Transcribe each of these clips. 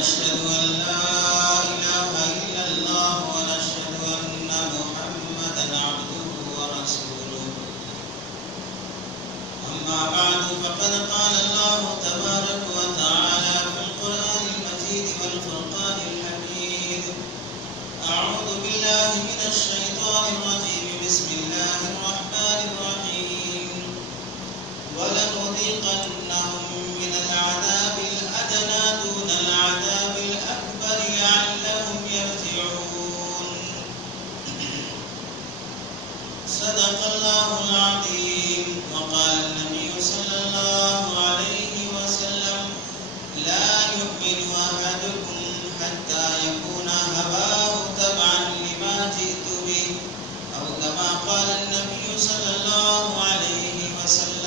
ونشهد أن لا إله إلا الله ونشهد أن محمدا عبده ورسوله. أما بعد فقد قال الله تبارك وتعالى في القرآن المجيد والفرقان الحميد: أعوذ بالله من الشيطان الرجيم. بسم الله الرحمن الرحيم. ولنذيقنهم من العذاب الأدنى دون العذاب الأكبر لعلهم يرجعون. صدق الله العظيم. وقال النبي صلى الله عليه وسلم: لا يؤمن أحدكم حتى يكون هواه تبعا لما جئت به، أو كما قال النبي صلى الله عليه وسلم.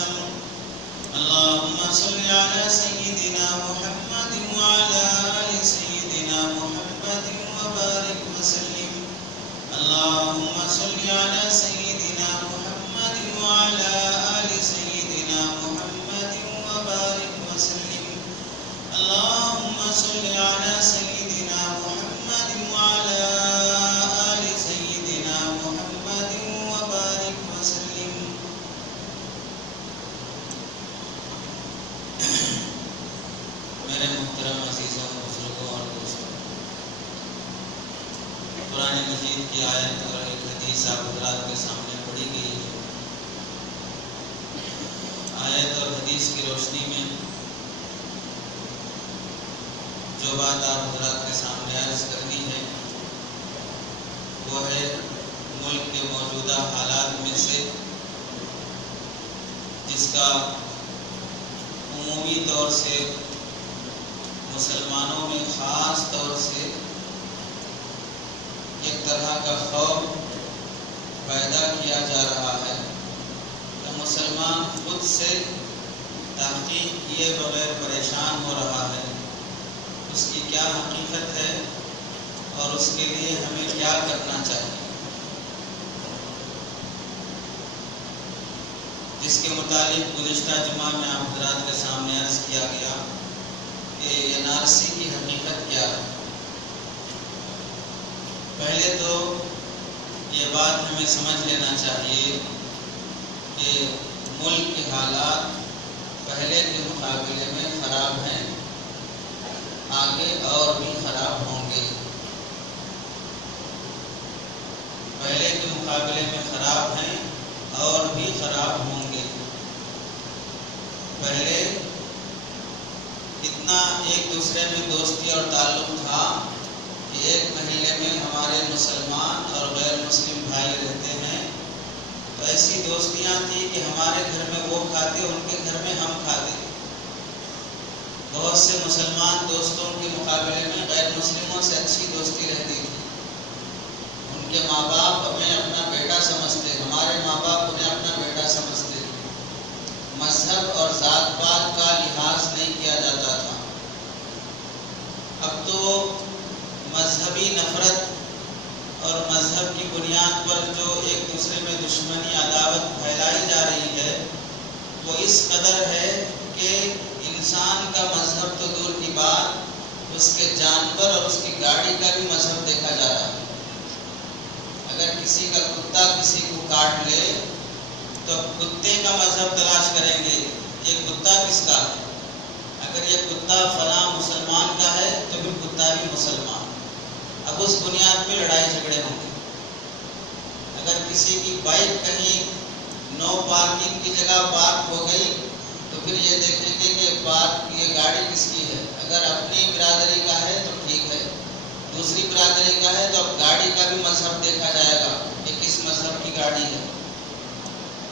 اللهم صل على سيدنا محمد وعلى آل سيدنا محمد وبارك وسلم. اللهم صل على سيدنا محمد وعلى آل سيدنا محمد وبارك وسلم. اللهم صل على سيدنا محمد وعلى آل سيدنا محمد وبارك وسلم. میرے محترم عزیزوں، بزرگوں اور دوستوں، قرآن مجید کی آیت اور ایک حدیث آپ حضرات کے سامنے پڑھی گئی ہے۔ آیت اور حدیث کی روشنی میں جو بات آپ حضرات کے سامنے عرض کرنی ہے وہ ہے ملک کے موجودہ حالات میں سے جس کا عمومی طور سے مسلمانوں میں خاص طور سے ایک طرح کا خوف پیدا کیا جا رہا ہے کہ مسلمان خود سے تحقیق کیے بغیر پریشان ہو رہا ہے۔ اس کی کیا حقیقت ہے اور اس کے لیے ہمیں کیا کرنا چاہیے، جس کے متعلق گزشتہ جمعہ میں آپ حضرات کے سامنے عرض کیا گیا کہ NRC کی حقیقت کیا ہے۔ پہلے تو یہ بات ہمیں سمجھ لینا چاہیے کہ ملک کے حالات پہلے کے مقابلے میں خراب ہیں، آگے اور بھی خراب ہوں گے۔ پہلے کے مقابلے میں خراب ہیں اور بھی خراب ہوں گے۔ پہلے اتنا ایک دوسرے میں دوستی اور تعلق تھا کہ ایک محلے میں ہمارے مسلمان اور غیر مسلم بھائی رہتے ہیں تو ایسی دوستیاں تھیں کہ ہمارے گھر میں وہ کھاتے، ان کے گھر میں ہم کھاتے۔ بہت سے مسلمان دوستوں کے مقابلے میں غیر مسلموں سے اچھی دوستی رہتی تھی۔ ان کے ماں باپ ہمیں اپنا بیٹا سمجھتے، ہمارے ماں باپ انہیں اپنا بیٹا سمجھتے۔ مذہب اور ذات پات کا لحاظ نہیں کیا جاتا تھا۔ اب تو مذہبی نفرت اور مذہب کی بنیاد پر جو ایک دوسرے میں دشمنی عداوت پھیلائی جا رہی ہے وہ اس قدر ہے کہ انسان کا مذہب تو دور کی بات، اس کے جانور اور اس کی گاڑی کا بھی مذہب دیکھا جا رہا ہے۔ اگر کسی کا کتا کسی کو کاٹ لے تو کتے کا مذہب تلاش کریں گے، یہ کتا کس کا ہے؟ اگر یہ کتا فلاں مسلمان کا ہے تو پھر کتا بھی مسلمان۔ اب اس بنیاد پہ لڑائی جھگڑے ہوں گے۔ اگر کسی کی بائک کہیں نو پارکنگ کی جگہ پارک ہو گئی تو پھر یہ دیکھیں گے کہ یہ گاڑی کس کی ہے۔ اگر اپنی برادری کا ہے تو ٹھیک ہے، دوسری برادری کا ہے تو اب گاڑی کا بھی مذہب دیکھا جائے گا کہ کس مذہب کی گاڑی ہے۔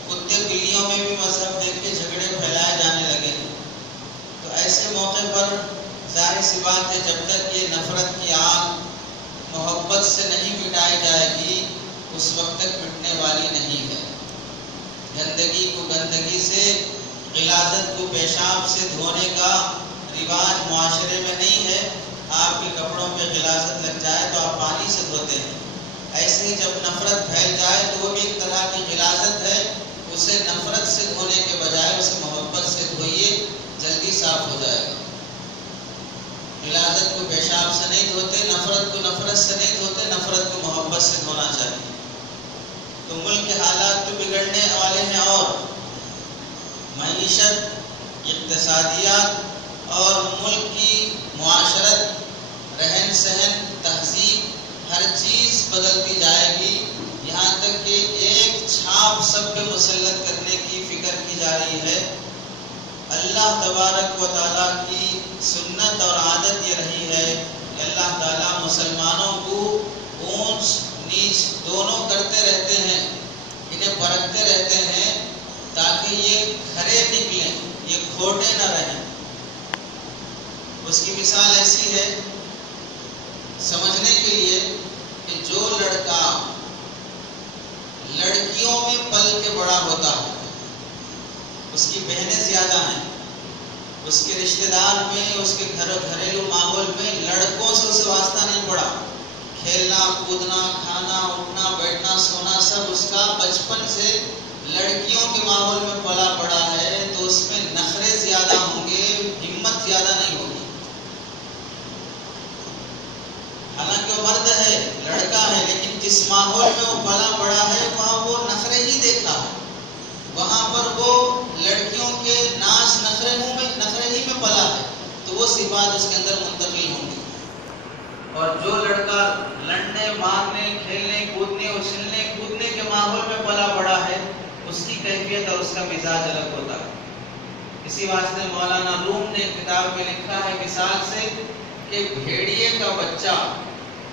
کتے بلیوں میں بھی مذہب دیکھ کے جھگڑے پھیلائے جانے لگے ہیں۔ تو ایسے موقع پر ظاہر سی بات ہے جب تک یہ نفرت کی آگ محبت سے نہیں مٹائی جائے گی اس وقت تک مٹنے والی نہیں ہے۔ گندگی کو گندگی سے، غلاظت کو پیشاب سے دھونے کا رواج معاشرے میں نہیں ہے۔ آپ کے کپڑوں پہ غلاظت لگ جائے تو آپ پانی سے دھوتے ہیں، ایسے ہی جب نفرت پھیل جائے تو وہ بھی ایک طرح کی غلاظت ہے، اسے نفرت سے دھونے کے بجائے اسے محبت سے دھوئیے، جلدی صاف ہو جائے گا۔ غلاظت عادت کو پیشاب سے نہیں دھوتے، نفرت کو نفرت سے نہیں دھوتے، نفرت کو محبت سے دھونا چاہیے۔ تو ملک کے حالات تو بگڑنے والے ہیں، اور معیشت، اقتصادیات اور ملک کی معاشرت، رہن سہن، تہذیب، ہر چیز بدلتی جائے گی، یہاں تک کہ ایک چھاپ سب پہ مسلط کرنے کی فکر کی جا رہی ہے۔ اللہ تبارک و تعالیٰ کی سنت اور عادت یہ رہی ہے کہ اللہ تعالیٰ مسلمانوں کو اونچ نیچ دونوں کرتے رہتے ہیں، انہیں پرکھتے رہتے ہیں تاکہ یہ کھرے نکلیں، یہ کھوٹے نہ رہیں۔ اس کی مثال ایسی ہے سمجھنے کے لیے کہ جو لڑکا لڑکیوں میں پل کے بڑا ہوتا ہے، اس کی بہنیں زیادہ ہیں، اس کے رشتہ دار میں، اس کے گھریلو ماحول میں لڑکوں سے اسے واسطہ نہیں پڑا، کھیلنا کودنا، کھانا اٹھنا بیٹھنا سونا سب اس کا بچپن سے لڑکیوں کے ماحول میں پلا پڑا ہے، تو اس میں نخرے زیادہ ہوں گے، ہمت زیادہ نہیں ہوگی۔ حالانکہ وہ مرد ہے، لڑکا ہے، لیکن جس ماحول میں وہ پلا پڑا ہے وہاں وہ نخرے ہی دیکھا ہے، وہاں پر وہ لڑکیوں کے ناچ نخرے ہی میں پلا ہے، تو وہ صفات اس کے اندر منتقل ہوں گی۔ اور جو لڑکا لڑنے مارنے کھیلنے کودنے اچھلنے کودنے کے ماحول میں پلا بڑا ہے، اس کی کیفیت اور اس کا مزاج الگ ہوتا ہے۔ اسی واسطے مولانا روم نے کتاب میں لکھا ہے مثال سے کہ بھیڑیے کا بچہ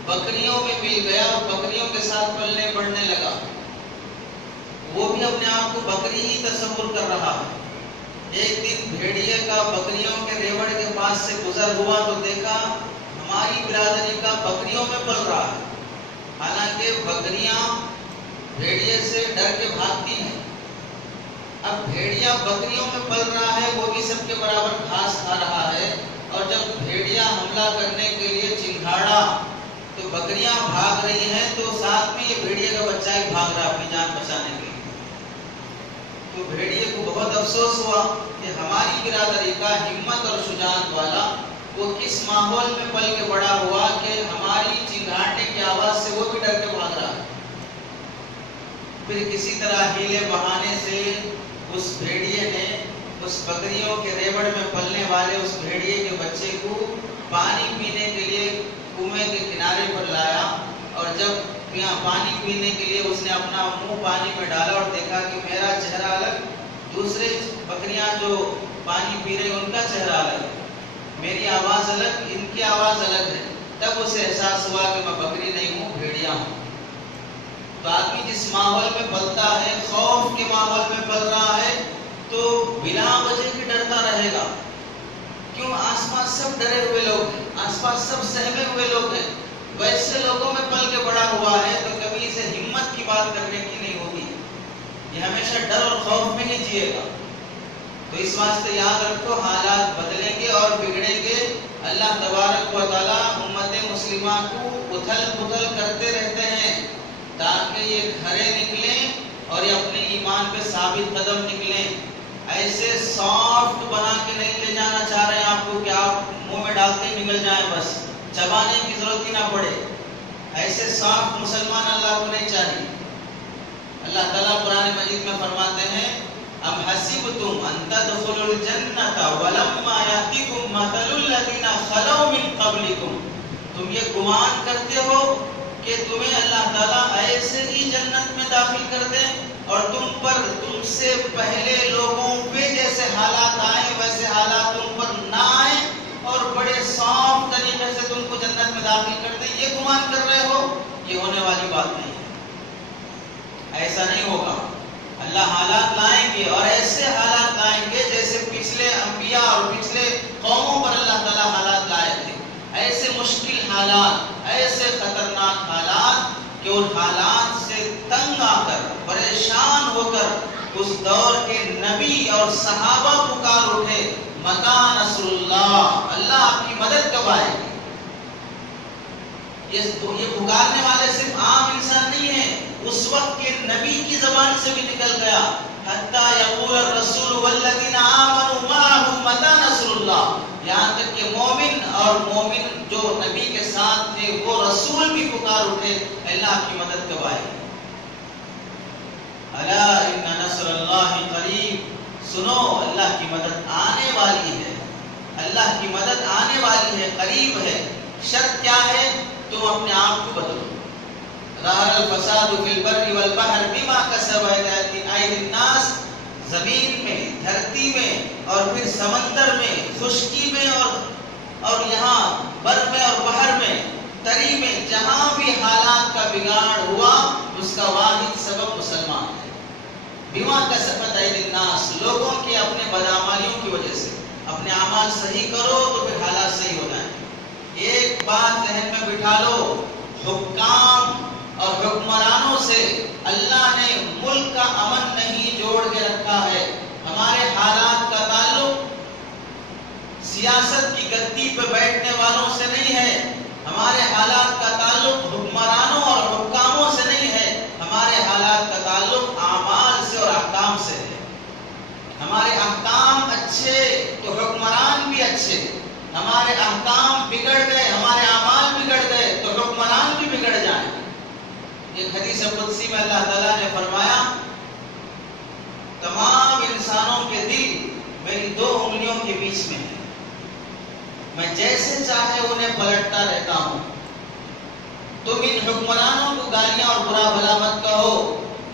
بکریوں میں مل گیا اور بکریوں کے ساتھ پلنے بڑھنے لگا، وہ بھی اپنے آپ کو بکری ہی تصور کر رہا ہے۔ ایک دن بھیڑیے کا بکریوں کے ریوڑ کے پاس سے گزر ہوا تو دیکھا ہماری برادری کا بکریوں میں پل رہا ہے، حالانکہ بکریاں بھیڑیے سے ڈر کے بھاگتی ہیں۔ اب بھیڑیا بکریوں میں پل رہا ہے، وہ بھی سب کے برابر گھاس کھا رہا ہے، اور جب بھیڑیا حملہ کرنے کے لیے چنگھاڑا تو بکریاں بھاگ رہی ہیں، تو ساتھ میں یہ بھیڑیے کا بچہ ہی بھاگ رہا اپنی جان بچانے کے لیے۔ تو بھیڑیے کو بہت افسوس ہوا کہ ہماری برادری کا ہمت اور شجاعت والا وہ کس ماحول میں پل کے بڑا ہوا کہ ہماری چنگھاڑنے کی آواز سے وہ بھی ڈر کے بھاگ رہا ہے۔ پھر کسی طرح ہیلے بہانے سے اس بھیڑیے نے اس بکریوں کے ریوڑ میں پلنے والے اس بھیڑیے کے بچے کو پانی پینے کے لیے کنویں کے کنارے پر لایا، اور جب پانی پینے کے لیے اس نے اپنا منہ پانی میں ڈالا اور دیکھا کہ میرا چہرہ الگ، دوسرے بکریاں جو پانی پی رہے ان کا چہرہ الگ ہے، میری آواز الگ ان کی آواز الگ ہے، تب اسے احساس ہوا کہ میں بکری نہیں ہوں، بھیڑیا ہوں۔ تو آدمی جس ماحول میں پلتا ہے، خوف کے ماحول میں پل رہا ہے، تو بلا وجہ کی ڈرتا رہے گا۔ کیوں؟ آس پاس سب ڈرے ہوئے لوگ ہیں، آس پاس سب سہمے ہوئے لوگ ہیں، ویسے لوگوں میں پل کے بڑا ہوا ہے تو کبھی اسے ہمت کی بات کرنے کی نہیں ہوگی، یہ ہمیشہ ڈر اور خوف میں ہی جیے گا۔ تو اس واسطے یاد رکھو، حالات بدلیں گے اور بگڑیں گے، اللہ تبارک و تعالیٰ امت مسلمہ کو اتھل پتھل کرتے رہتے ہیں تاکہ یہ گھرے نکلیں اور یہ اپنے ایمان پہ ثابت قدم نکلیں۔ ایسے سافٹ بنا کے نہیں لے جانا چاہ رہے ہیں آپ کو کہ آپ منہ میں ڈالتے ہی نکل جائیں، بس چبانے کی ضرورت ہی نہ پڑے۔ ایسے سافٹ مسلمان اللہ کو نہیں چاہیے۔ اللہ تعالیٰ قرآن مجید میں فرماتے ہیں ام حسبتم ان تدخلوا الجنۃ ولما یأتکم مثل الذین خلوا من قبلکم، تم یہ گمان کرتے ہو کہ تمہیں اللہ تعالیٰ ایسے ہی جنت میں داخل کر دے اور تم سے پہلے لوگوں پہ جیسے حالات آئے ویسے حالات تم پر نہ آئے اور بڑے صاف طریقے سے تم کو جنت میں داخل کر دے، یہ گمان کر رہے ہو، یہ ہونے والی بات نہیں ہے، ایسا نہیں ہوگا۔ اللہ حالات لائیں گے اور ایسے حالات لائیں گے جیسے پچھلے انبیاء اور پچھلے قوموں پر اللہ تعالیٰ حالات لائے تھے، ایسے مشکل حالات، ایسے خطرناک حالات کہ ان حالات سے تنگ آ کر پریشان ہو کر اس دور کے نبی اور صحابہ پکار اٹھے متی نصر اللہ، اللہ آپ کی مدد کب آئے گی؟ یہ پکارنے والے صرف عام انسان نہیں ہیں، اس وقت کے نبی کی زبان سے بھی نکل گیا، حتی یقول الرسول والذین آمنوا معہ متی نصر اللہ، یہاں تک کہ مومن اور مومن جو نبی کے ساتھ تھے وہ رسول بھی پکار اٹھے اللہ کی مدد کب آئے؟ الا ان نصر اللہ قریب، سنو اللہ کی مدد آنے والی ہے، اللہ کی مدد آنے والی ہے، قریب ہے۔ شرط کیا ہے؟ تم اپنے آپ کو بدلو۔ ظہر الفساد فی البر والبحر بما کسبت ایدی الناس، زمین میں، دھرتی میں اور پھر سمندر میں، خشکی میں اور یہاں بر میں اور بحر میں، تری میں، جہاں بھی حالات کا بگاڑ ہوا اس کا واحد سبب مسلمان ہے۔ بما کسبت ایدی الناس، لوگوں کے اپنے بدعمالیوں کی وجہ سے۔ اپنے اعمال صحیح کرو تو پھر حالات صحیح ہو جائیں۔ ایک بات ذہن میں بٹھا لو، حکام اور حکمرانوں سے اللہ نے ملک کا امن نہیں جوڑ کے رکھا ہے۔ ہمارے حالات کا تعلق سیاست کی گدی پہ بیٹھنے والوں سے نہیں ہے، ہمارے حالات کا تعلق حکمرانوں اور حکاموں سے نہیں ہے، ہمارے حالات کا تعلق اعمال سے اور احکام سے ہے۔ ہمارے احکام اچھے تو حکمران بھی اچھے، ہمارے احکام بگڑ گئے، ہمارے اعمال بگڑ گئے تو حکمران بھی بگڑ جائیں۔ ایک حدیث قدسی میں اللہ تعالیٰ نے فرمایا، تمام انسانوں کے دل میری 2 انگلیوں کے بیچ میں ہے، میں جیسے چاہے انہیں پلٹتا رہتا ہوں۔ تم ان حکمرانوں کو گالیاں اور برا بھلا مت کہو،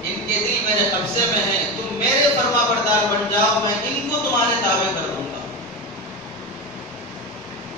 ان کے دل میرے قبضے میں ہیں، تم میرے فرما بردار بن جاؤ، میں ان کو تمہارے تابع کر دوں گا۔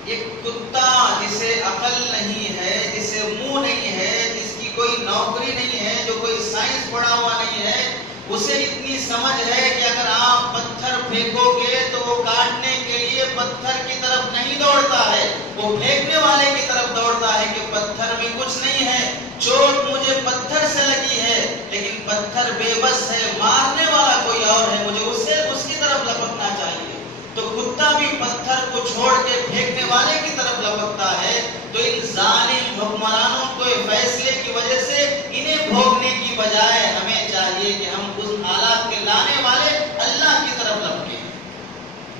ایک کتا جسے عقل نہیں ہے، جسے منہ نہیں ہے، جس کی کوئی نوکری نہیں ہے، جو کوئی سائنس پڑھا ہوا نہیں ہے، اسے اتنی سمجھ ہے کہ اگر آپ پتھر پھینکو گے تو وہ کاٹنے کے لیے پتھر کی طرف نہیں دوڑتا ہے، وہ پھینکنے والے کی طرف دوڑتا ہے کہ پتھر میں کچھ نہیں ہے، چوٹ مجھے پتھر سے لگی ہے لیکن پتھر بے بس ہے، مارنے والا کوئی اور ہے، مجھے اس کی طرف لپکنا چاہیے۔ تو کتا بھی پتھر کو چھوڑ کے پھینکنے والے کی طرف لپکتا ہے۔ تو ان ظالم حکمرانوں کو فیصلے کی وجہ سے انہیں بھوگنے کی بجائے ہمیں چاہیے کہ ہم اس حالات کے لانے والے اللہ کی طرف لپکیں،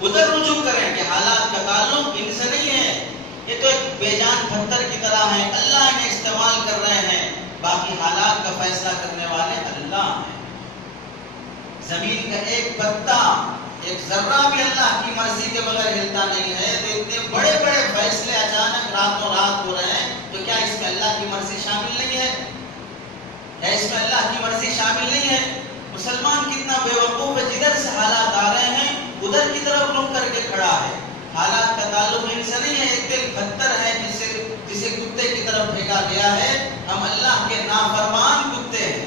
ادھر رجوع کریں کہ حالات کا تعلق ان سے نہیں ہے، یہ تو ایک بے جان پتھر کی طرح ہے، اللہ انہیں استعمال کر رہے ہیں، باقی حالات کا فیصلہ کرنے والے اللہ ہیں۔ زمین کا ایک پتا، ایک ذرہ بھی اللہ کی مرضی کے بغیر ہلتا نہیں ہے، تو اتنے بڑے بڑے فیصلے اچانک راتوں رات ہو رہے ہیں، تو کیا اس میں اللہ کی مرضی شامل نہیں ہے؟ کیا اس میں اللہ کی مرضی شامل نہیں ہے؟ مسلمان کتنا بے وقوف ہے، جدھر سے حالات آ رہے ہیں ادھر کی طرف رک کر کے کھڑا ہے۔ حالات کا تعلق ان سے نہیں ہے، ایک دل پتھر ہے جسے کتے کی طرف پھینکا گیا ہے۔ ہم اللہ کے نافرمان کتے ہیں،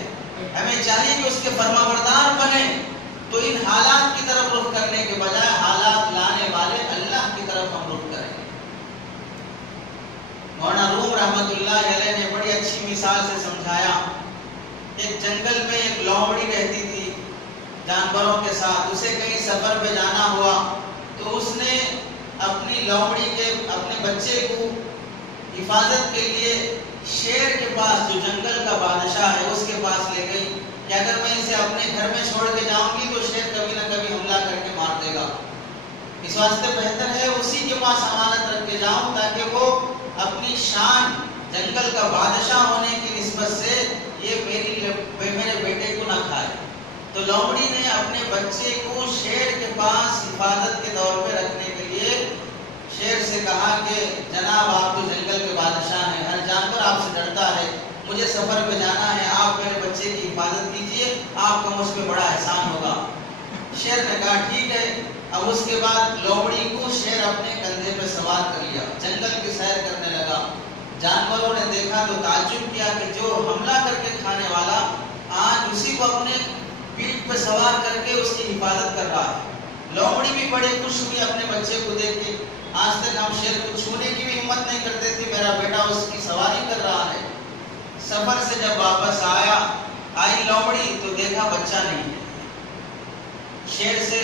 ہمیں چاہیے کہ اس کے فرما بردار بنیں، تو ان حالات کی طرف رخ کرنے کے بجائے حالات لانے والے اللہ کی طرف ہم رخ کریں۔ مولانا روم رحمت اللہ علیہ نے بڑی اچھی مثال سے سمجھایا۔ ایک جنگل میں ایک لومڑی رہتی تھی جانوروں کے ساتھ، اسے کہیں سفر پہ جانا ہوا تو اس نے اپنی لومڑی کے اپنے بچے کو حفاظت کے لیے شیر کے پاس، جو جنگل کا بادشاہ ہے، اس کے پاس لے گئی کہ اگر میں اسے اپنے گھر میں چھوڑ کے جاؤں گی تو شیر کبھی نہ کبھی حملہ کر کے مار دے گا، اس واسطے بہتر ہے اسی کے پاس امانت رکھ کے جاؤں تاکہ وہ اپنی شان جنگل کا بادشاہ ہونے کی نسبت سے یہ میرے بیٹے کو نہ کھائے۔ تو لومڑی نے اپنے بچے کو شیر کے پاس حفاظت کے طور پہ رکھنے کے لیے شیر سے کہا کہ جناب آپ تو جنگل کے بادشاہ ہیں، ہر جانور آپ سے ڈرتا ہے، مجھے سفر پہ جانا ہے، آپ میرے بچے کی حفاظت کیجئے، آپ کا مجھ پہ بڑا احسان ہوگا۔ شیر نے کہا ٹھیک ہے۔ اب اس کے بعد لومڑی کو شیر اپنے کندھے پہ سوار کر لیا، جنگل کی سیر کرنے لگا۔ جانوروں نے دیکھا تو تعجب کیا کہ جو حملہ کر کے کھانے والا آج اسی کو اپنے پیٹھ پہ سوار کر کے اس کی حفاظت کر رہا ہے۔ لومڑی بھی بڑے خوش ہوئی اپنے بچے کو دیکھ کے، آج تک ہم شیر کو چھونے کی بھی ہمت نہیں کرتے تھے، میرا بیٹا اس کی سواری کر رہا ہے۔ سفر سے جب واپس آئی لومڑی تو دیکھا بچہ نہیں ہے، شیر سے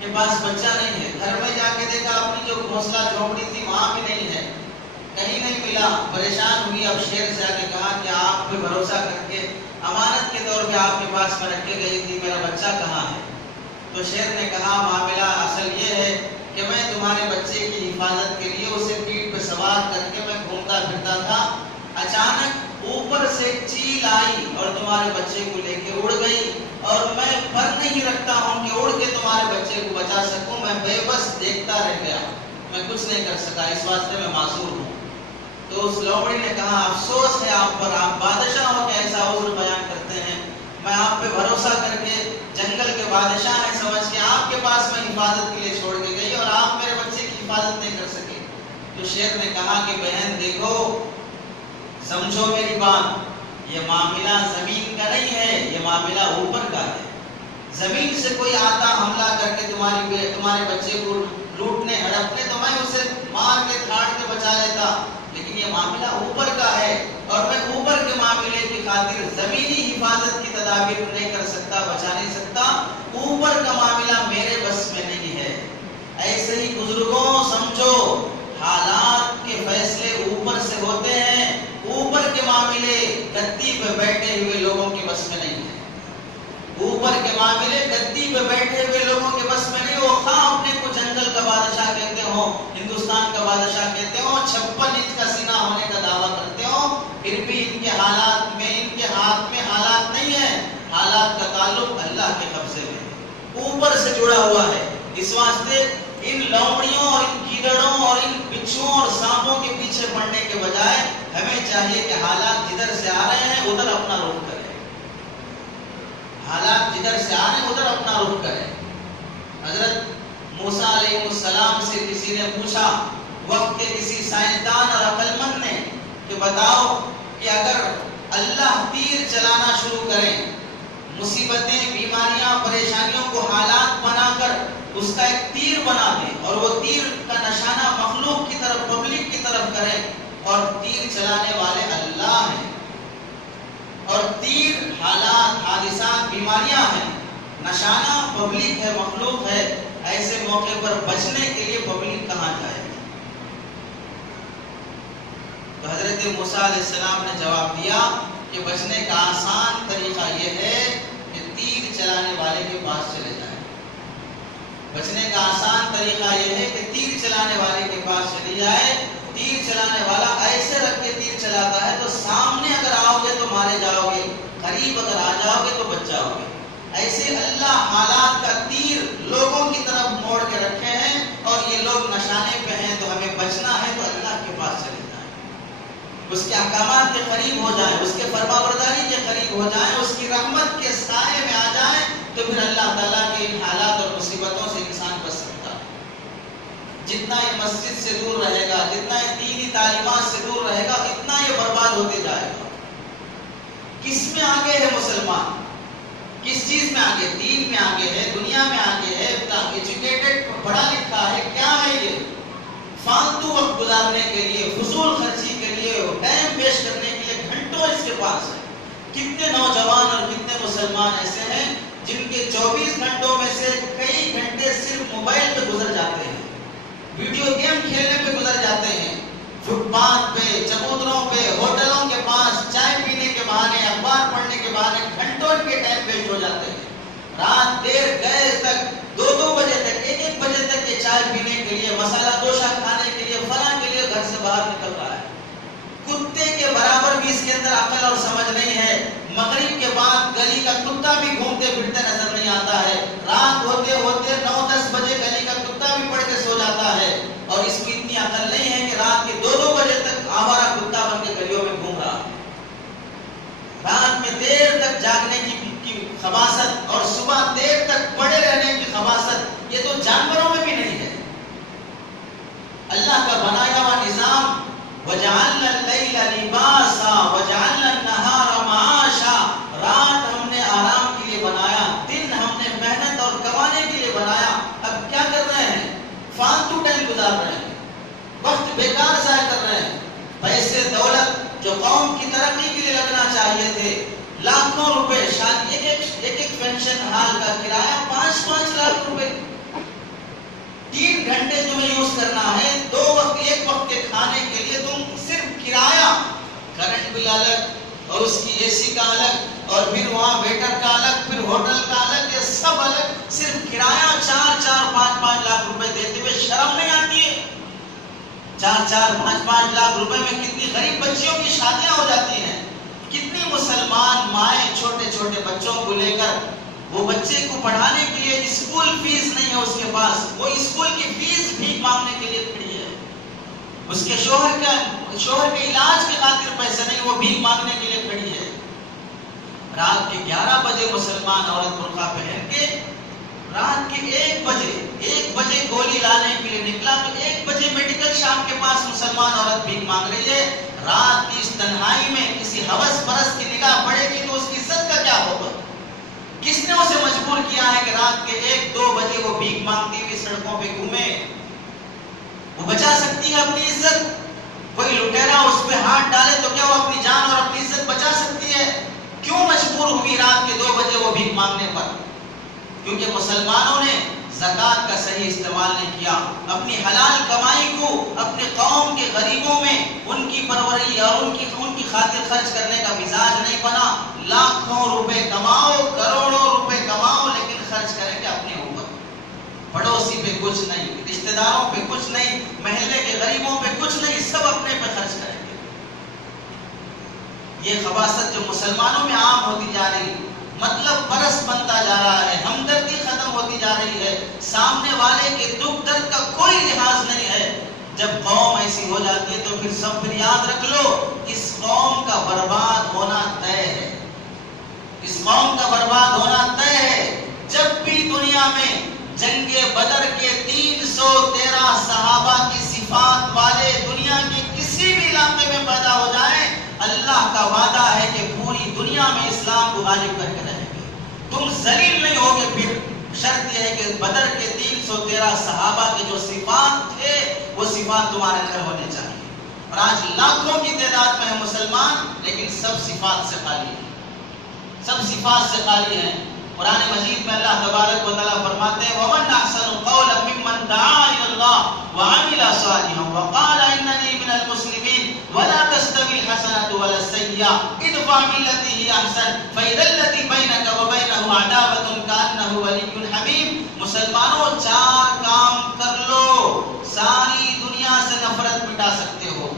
کے پاس بچہ نہیں ہے۔ گھر میں جا کے دیکھا اپنی جو گھونسلہ جھونپڑی تھی وہاں بھی نہیں ہے، کہیں نہیں ملا، پریشان ہوئی۔ اب شیر سے آ کے کہا کہ آپ پہ بھروسہ کر کے امانت کے طور پہ آپ کے پاس میں رکھ کے گئی تھی، میرا بچہ کہاں ہے؟ تو شیر نے کہا معاملہ اصل یہ ہے کہ میں تمہارے بچے آئی اور تمہارے بچے کو لے کے اڑ گئی، اور میں پر نہیں رکھتا ہوں کہ اڑ کے تمہارے بچے کو بچا سکوں، میں بے بس دیکھتا رہ گیا، میں کچھ نہیں کر سکا، اس واسطے میں معذور ہوں۔ تو اس لومڑی نے کہا افسوس ہے آپ پر، آپ بادشاہ ہو کے ایسا عذر بیان کرتے ہیں، میں آپ پہ بھروسہ کر کے جنگل کے بادشاہ ہیں سمجھ کے آپ کے پاس میں حفاظت کے لیے چھوڑ کے گئی اور آپ میرے بچے کی حفاظت نہیں کر سکے۔ تو شیر نے کہا کہ بہن دیکھو، سمجھو میری بات، یہ معاملہ زمین کا نہیں ہے، یہ معاملہ اوپر کا ہے۔ زمین سے کوئی آتا حملہ کر کے تمہارے بچے کو لوٹنے ہڑپنے تو میں اسے مار کے دھاڑ کے بچا لیتا، لیکن یہ معاملہ اوپر کا ہے، اور میں اوپر کے معاملے کی خاطر زمینی حفاظت کی تدابیر نہیں کر سکتا، بچا نہیں سکتا، اوپر کا معاملہ میرے بس میں نہیں ہے۔ ایسے ہی بزرگوں سمجھو، حالات کے فیصلے اوپر سے ہوتے ہیں، اوپر کے معاملے گدی پہ بیٹھے ہوئے لوگوں کے بس میں نہیں ہے۔ اوپر کے معاملے گدی پہ بیٹھے ہوئے لوگوں کے بس میں نہیں، وہ خواہ اپنے کو جنگل کا بادشاہ کہتے ہو، ہندوستان کا بادشاہ کہتے ہو، 56 انچ کا سینہ ہونے کا دعویٰ کرتے ہو، پھر بھی ان کے حالات میں، ان کے ہاتھ میں حالات نہیں ہے، حالات کا تعلق اللہ کے قبضے میں اوپر سے جڑا ہوا ہے۔ اس واسطے ان لومڑیوں اور ان گیدڑوں اور ان بچھوؤں اور سانپوں کے پیچھے پڑنے کے بجائے ہمیں چاہیے کہ حالات جدھر سے آ رہے ہیں ادھر اپنا رخ کریں، حالات جدھر سے آ رہے ہیں ادھر اپنا رخ کریں۔ حضرت موسیٰ علیہ السلام سے کسی نے پوچھا، وقت کے کسی سائنسدان اور عقل مند نے، کہ بتاؤ کہ اگر اللہ تیر چلانا شروع کریں، مصیبتیں، بیماریاں، پریشانیوں کو حالات بنا کر اس کا ایک تیر بنا دیں، اور وہ تیر کا نشانہ مخلوق کی طرف، پبلک کی طرف کریں، اور تیر چلانے والے اللہ ہیں، اور تیر حالات، حادثات، بیماریاں ہیں، نشانہ پبلک ہے، مخلوق ہے، ایسے موقع پر بچنے کے لیے پبلک کہاں جائے گی؟ تو حضرت موسیٰ علیہ السلام نے جواب دیا کہ بچنے کا آسان طریقہ یہ ہے کہ تیر چلانے والے کے پاس چلے جائیں۔ بچنے کا آسان طریقہ یہ ہے کہ تیر چلانے والے کے پاس چلی جائے۔ تیر چلانے والا ایسے رکھ کے تیر چلاتا ہے تو سامنے اگر آؤ گے تو مارے جاؤ گے، قریب اگر آ جاؤ گے تو بچ جاؤ گے۔ ایسے اللہ حالات کا تیر لوگوں کی طرف موڑ کے رکھے ہیں، اور یہ لوگ نشانے پہ ہیں، تو ہمیں بچنا ہے تو اللہ کے پاس چلے جائیں، اس کے احکامات کے قریب ہو جائیں، اس کے فرمانبرداری کے قریب ہو جائیں، اس کی رحمت کے سائے میں آ جائیں، تو پھر اللہ تعالیٰ کے ان حالات اور مصیبتوں سے انسان بچ سکتا ہے۔ جتنا یہ مسجد سے دور رہے گا، جتنا یہ دینی تعلیمات سے دور رہے گا، اتنا یہ برباد ہوتے جائے گا۔ کس میں آگے ہے مسلمان؟ کس چیز میں آگے؟ دین میں آگے ہے، دنیا میں آگے ہے، ایجوکیٹڈ، پڑھا لکھا ہے، کیا ہے یہ؟ فالتو وقت گزارنے کے لیے، فضول خرچی کے لیے، ٹائم ویسٹ کرنے کے لیے گھنٹوں اس کے پاس ہے۔ کتنے نوجوان اور کتنے مسلمان ایسے ہیں جن کے 24 گھنٹوں میں سے کئی گھنٹے صرف موبائل پہ گزر جاتے ہیں، ویڈیو گیم کھیلنے پہ گزر جاتے ہیں، فٹ پاتھ پہ، چبوتروں پہ، ہوٹلوں کے پاس چائے پینے کے بہانے، اخبار پڑھنے کے بہانے گھنٹوں ان کے ٹائم ویسٹ ہو جاتے ہیں۔ رات دیر گئے تک، 2 بجے تک، 1 بجے تک یہ چائے پینے کے لیے، مسالہ دوشا کھانے کے لیے، فلاں کے لیے گھر سے باہر نکل رہا ہے۔ کتے کے برابر بھی اس کے اندر عقل اور سمجھ نہیں ہے۔ مغرب کے بعد گلی کا کتا بھی گھومتے پھرتے نظر نہیں آتا ہے، رات ہوتے ہوتے 9-10 بجے گلی کا کتا بھی پڑھ کے سو جاتا ہے، اور اس کی اتنی عقل نہیں ہے کہ رات کے 2 بجے تک آوارہ کتا بن کے گلیوں میں گھوم رہا ہے۔ رات میں دیر تک جاگنے کی خباثت اور صبح دیر تک پڑے رہنے کی خباثت، یہ تو جانوروں میں بھی نہیں ہے۔ اللہ کا بنایا ہوا نظام، وَجَعَلْنَا اللَّيْلَ لِبَاسًا وَجَعَلْنَا النَّهَارَ مَعَاشًا، رات ہم نے آرام کے لیے بنایا، دن ہم نے محنت اور کمانے کے لیے بنایا۔ اب کیا کر رہے ہیں؟ فالتو ٹائم گزار رہے ہیں، وقت بیکار ضائع کر رہے ہیں۔ پیسے، دولت جو قوم کی ترقی کے لیے لگنا چاہیے تھے، لاکھوں روپے، شاید ایک فنکشن ہال کا کرایہ 5-5 لاکھ روپے، 3 گھنٹے تمہیں یوز کرنا ہے، 2 وقت، 1 وقت کے کھانے کے لیے تم صرف کرایہ، کرنٹ بل الگ، اور اس کی AC کا الگ، اور پھر وہاں ویٹر کا الگ، پھر ہوٹل کا الگ، یہ سب الگ، صرف کرایہ 4-4، 5-5 لاکھ روپے دیتے ہوئے شرم نہیں آتی ہے؟ 4-4، 5-5 لاکھ روپے میں کتنی غریب بچیوں کی شادیاں ہو جاتی ہیں، کتنی مسلمان مائیں چھوٹے چھوٹے بچوں کو لے کر وہ بچے کو پڑھانے کے لیے اسکول فیس نہیں ہے اس کے پاس، وہ اسکول کی فیس بھی مانگنے کے لیے کھڑی ہے، اس کے شوہر کے علاج کے خاطر پیسے نہیں، وہ بھی مانگنے کے لیے کھڑی ہے۔ رات کے 11 بجے مسلمان عورت برقع پہن کے رات کے 1 بجے گولی لانے کے لیے نکلا، تو 1 بجے میڈیکل شاپ کے پاس مسلمان عورت بھیک مانگ رہی ہے۔ رات کی اس تنہائی میں کسی ہوس پرست کی نگاہ پڑے گی تو اس کی عزت کا کیا ہوگا؟ کس نے اسے مجبور کیا ہے کہ رات کے 1-2 بجے وہ بھیک مانگتی ہوئی سڑکوں پہ گھومے؟ وہ بچا سکتی ہے اپنی عزت؟ کوئی لٹیرا اس پہ ہاتھ ڈالے تو کیا وہ اپنی جان اور اپنی عزت بچا سکتی ہے؟ کیوں مجبور ہوئی رات کے 2 بجے وہ بھیک مانگنے پر؟ کیونکہ مسلمانوں نے زکوٰۃ کا صحیح استعمال نہیں کیا، اپنی حلال کمائی کو اپنے قوم کے غریبوں میں ان کی پروری اور ان کی خاطر خرچ کرنے کا مزاج نہیں بنا۔ لاکھوں روپے کماؤ، کروڑوں روپے کماؤ، لیکن خرچ کریں گے اپنے اوپر، پڑوسی پہ کچھ نہیں، رشتہ داروں پہ کچھ نہیں، محلے کے غریبوں پہ کچھ نہیں، سب اپنے پہ خرچ کریں گے۔ یہ خباثت جو مسلمانوں میں عام ہوتی جا رہی، مطلب پرست بنتا جا رہا ہے، ہمدردی ختم ہوتی جا رہی ہے، سامنے والے کے دکھ درد کا کوئی لحاظ نہیں ہے۔ جب قوم ایسی ہو جاتی ہے تو پھر سب یاد رکھ لو، اس قوم کا برباد ہونا طے ہے، اس قوم کا برباد ہونا طے ہے۔ جب بھی دنیا میں جنگ بدر کے 313 صحابہ کی صفات والے دنیا کے کسی بھی علاقے میں پیدا ہو جائیں، اللہ کا وعدہ ہے کہ پوری دنیا میں اسلام کو غالب کر کے رہیں گے، تم ذلیل نہیں ہوگے۔ پھر شرط یہ ہے کہ بدر کے 313 صحابہ کے جو صفات تھے وہ صفات تمہارے اندر ہونے چاہیے۔ اور آج لاکھوں کی تعداد میں ہے مسلمان، لیکن سب صفات سے خالی ہیں، سب صفات سے خالی ہیں۔ قرآن مجید میں اللہ تبارک و تعالیٰ فرماتے ہیں وَمَنْ أَحْسَنُ قَوْلًا مِّمَّنْ دَعَا إِلَى اللَّهِ وَعَمِلَ صَالِحًا وَقَالَ إِنَّنِي مِنَ الْمُسْلِمِينَ وَلَا تَسْتَوِي الْحَسَنَةُ وَلَا السَّيِّئَةُ ادْفَعْ بِالَّتِي هِيَ أَحْسَنُ فَإِذَا الَّذِي بَيْنَكَ وَبَيْنَهُ عَدَاوَةٌ كَأَنَّهُ وَلِيٌّ حَمِيمٌ۔ مسلمانوں 4 کام کر لو، ساری دنیا سے نفرت مٹا سکتے ہو،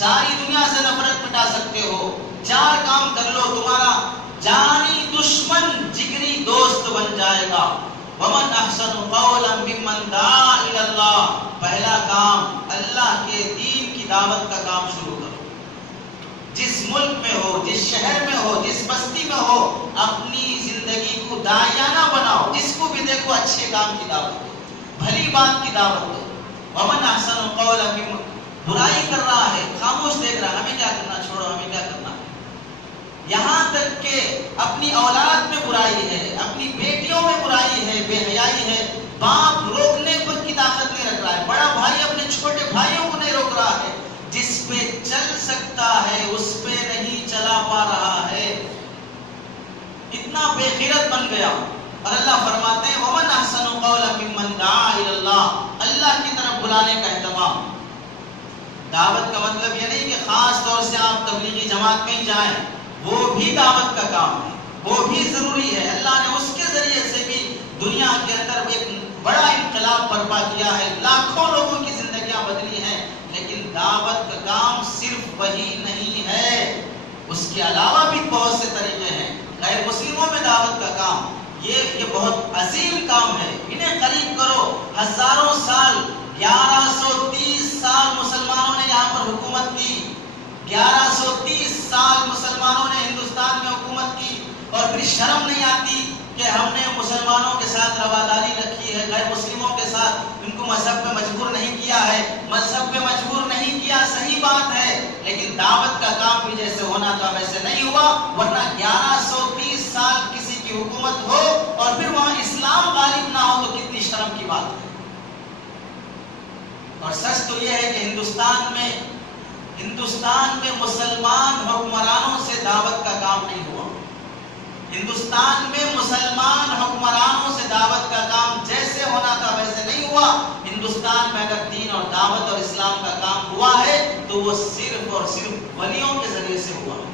ساری دنیا سے نفرت مٹا سکتے ہو۔ 4 کام کر لو، تمہارا جانی دشمن جگری دوست بن جائے گا۔ وَمَنْ أَحْسَنُ قَوْلًا مِّمَّنْ دَعَا إِلَى اللَّهِ، پہلا کام اللہ کے دین کی دعوت کا کام شروع کرو۔ جس ملک میں ہو، جس شہر میں ہو، جس بستی میں ہو، اپنی زندگی کو داعیانہ بناؤ، جس کو بھی دیکھو اچھے کام کی دعوت دو، بھلی بات کی دعوت دو۔ وَمَنْ أَحْسَنُ قَوْلًا مِّمَّنْ، برائی کر رہا ہے، خاموش دیکھ رہا ہے، ہمیں کیا کرنا، چھوڑو ہمیں کیا کرنا، یہاں تک کہ اپنی اولاد میں برائی ہے، اپنی بیٹیوں میں برائی ہے، بے حیائی ہے، باپ روکنے کی طاقت نہیں رکھ رہا ہے، بڑا بھائی اپنے چھوٹے بھائیوں کو نہیں روک رہا ہے، جس پہ چل سکتا ہے اس پہ نہیں چلا پا رہا ہے، اتنا بے غیرت بن گیا۔ اور اللہ فرماتے ہیں وَمَنْ أَحْسَنُ قَوْلًا مِّمَّنْ دَعَا إِلَى اللَّهِ، اللہ کی طرف بلانے کا اہتمام۔ دعوت کا مطلب یہ نہیں کہ خاص طور سے آپ تبلیغی جماعت میں ہی جائیں، وہ بھی دعوت کا کام ہے، وہ بھی ضروری ہے۔ اللہ نے اس کے ذریعے سے بھی دنیا کے اندر ایک بڑا انقلاب برپا کیا ہے، لاکھوں لوگوں کی زندگیاں بدلی ہیں، لیکن دعوت کا کام صرف وہی نہیں ہے، اس کے علاوہ بھی بہت سے طریقے ہیں۔ غیر مسلموں میں دعوت کا کام یہ بہت عظیم کام ہے، انہیں قریب کرو۔ ہزاروں سال، 1130 سال مسلمانوں نے یہاں پر حکومت کی، 1130 سال مسلمانوں نے ہندوستان میں حکومت کی، اور پھر شرم نہیں آتی کہ ہم نے مسلمانوں کے ساتھ رواداری رکھی ہے، غیر مسلموں کے ساتھ ان کو مذہب پہ مجبور نہیں کیا ہے، مذہب پہ مجبور نہیں کیا، صحیح بات ہے، لیکن دعوت کا کام بھی جیسے ہونا تھا ویسے نہیں ہوا، ورنہ 1130 سال کسی کی حکومت ہو اور پھر وہاں اسلام غالب نہ ہو تو کتنی شرم کی بات ہے۔ اور سچ تو یہ ہے کہ ہندوستان میں مسلمان حکمرانوں سے دعوت کا کام نہیں ہوا، ہندوستان میں مسلمان حکمرانوں سے دعوت کا کام جیسے ہونا تھا ویسے نہیں ہوا۔ ہندوستان میں اگر دین اور دعوت اور اسلام کا کام ہوا ہے تو وہ صرف اور صرف ولیوں کے ذریعے سے ہوا ہے،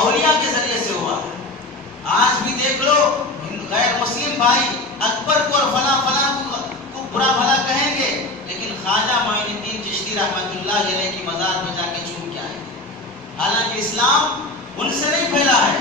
اولیاء کے ذریعے سے ہوا ہے۔ آج بھی دیکھ لو غیر مسلم بھائی اکبر کو اور فلاں کو برا بھلا کہیں گے، لیکن خواجہ معین الدین چشتی رحمۃ اللہ علیہ کی مزار پہ جا کے چوم کے آئیں گے، حالانکہ اسلام ان سے نہیں پھیلا ہے،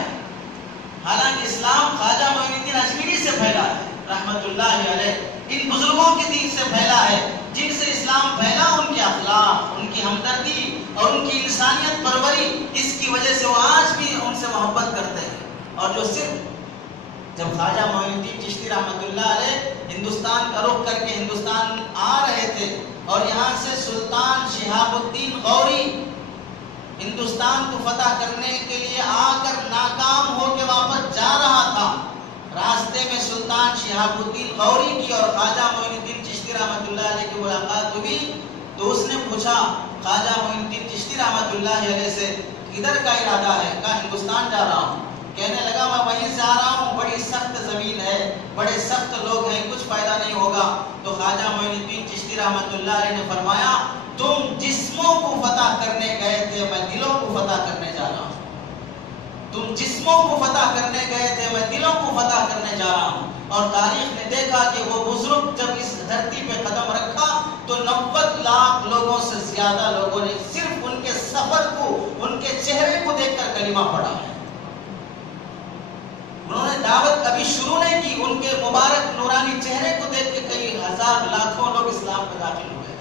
حالانکہ اسلام خواجہ معین الدین اجمیری سے پھیلا ہے رحمت اللہ علیہ، ان بزرگوں کے دین سے پھیلا ہے جن سے اسلام پھیلا، ان کے اخلاق، ان کی ہمدردی اور ان کی انسانیت پروری، اس کی وجہ سے وہ آج بھی ان سے محبت کرتے ہیں۔ اور جو صرف جب خواجہ معین الدین چشتی رحمت اللہ علیہ ہندوستان کا رخ کر کے ہندوستان آ رہے تھے اور یہاں سے سلطان شہاب الدین غوری ہندوستان کو فتح کرنے کے لیے آ کر ناکام ہو کے واپس جا رہا تھا، راستے میں سلطان شہاب الدین غوری کی اور خواجہ معین الدین چشتی رحمت اللہ علیہ کی ملاقات ہوئی، تو اس نے پوچھا خواجہ معین الدین چشتی رحمت اللہ علیہ سے، کدھر کا ارادہ ہے؟ کہا ہندوستان جا رہا ہوں۔ کہنے لگا میں وہیں سے آ رہا ہوں، بڑی سخت زمین ہے، بڑے سخت لوگ ہیں، کچھ فائدہ نہیں ہوگا۔ تو خواجہ معین الدین چشتی رحمت اللہ علیہ نے فرمایا تم جسموں کو فتح کرنے گئے تھے، میں دلوں کو فتح کرنے جا رہا ہوں۔ تم جسموں کو فتح کرنے گئے تھے، میں دلوں کو فتح کرنے جا رہا ہوں۔ اور تاریخ نے دیکھا کہ وہ بزرگ جب اس دھرتی پہ قدم رکھا تو 90 لاکھ لوگوں سے زیادہ لوگوں نے صرف ان کے سفر کو، ان کے چہرے کو دیکھ کر کلمہ پڑھا ہے۔ انہوں نے دعوت ابھی شروع نہیں کی، ان کے مبارک نورانی چہرے کو دیکھ کے کئی ہزار لاکھوں لوگ اسلام میں داخل ہوئے۔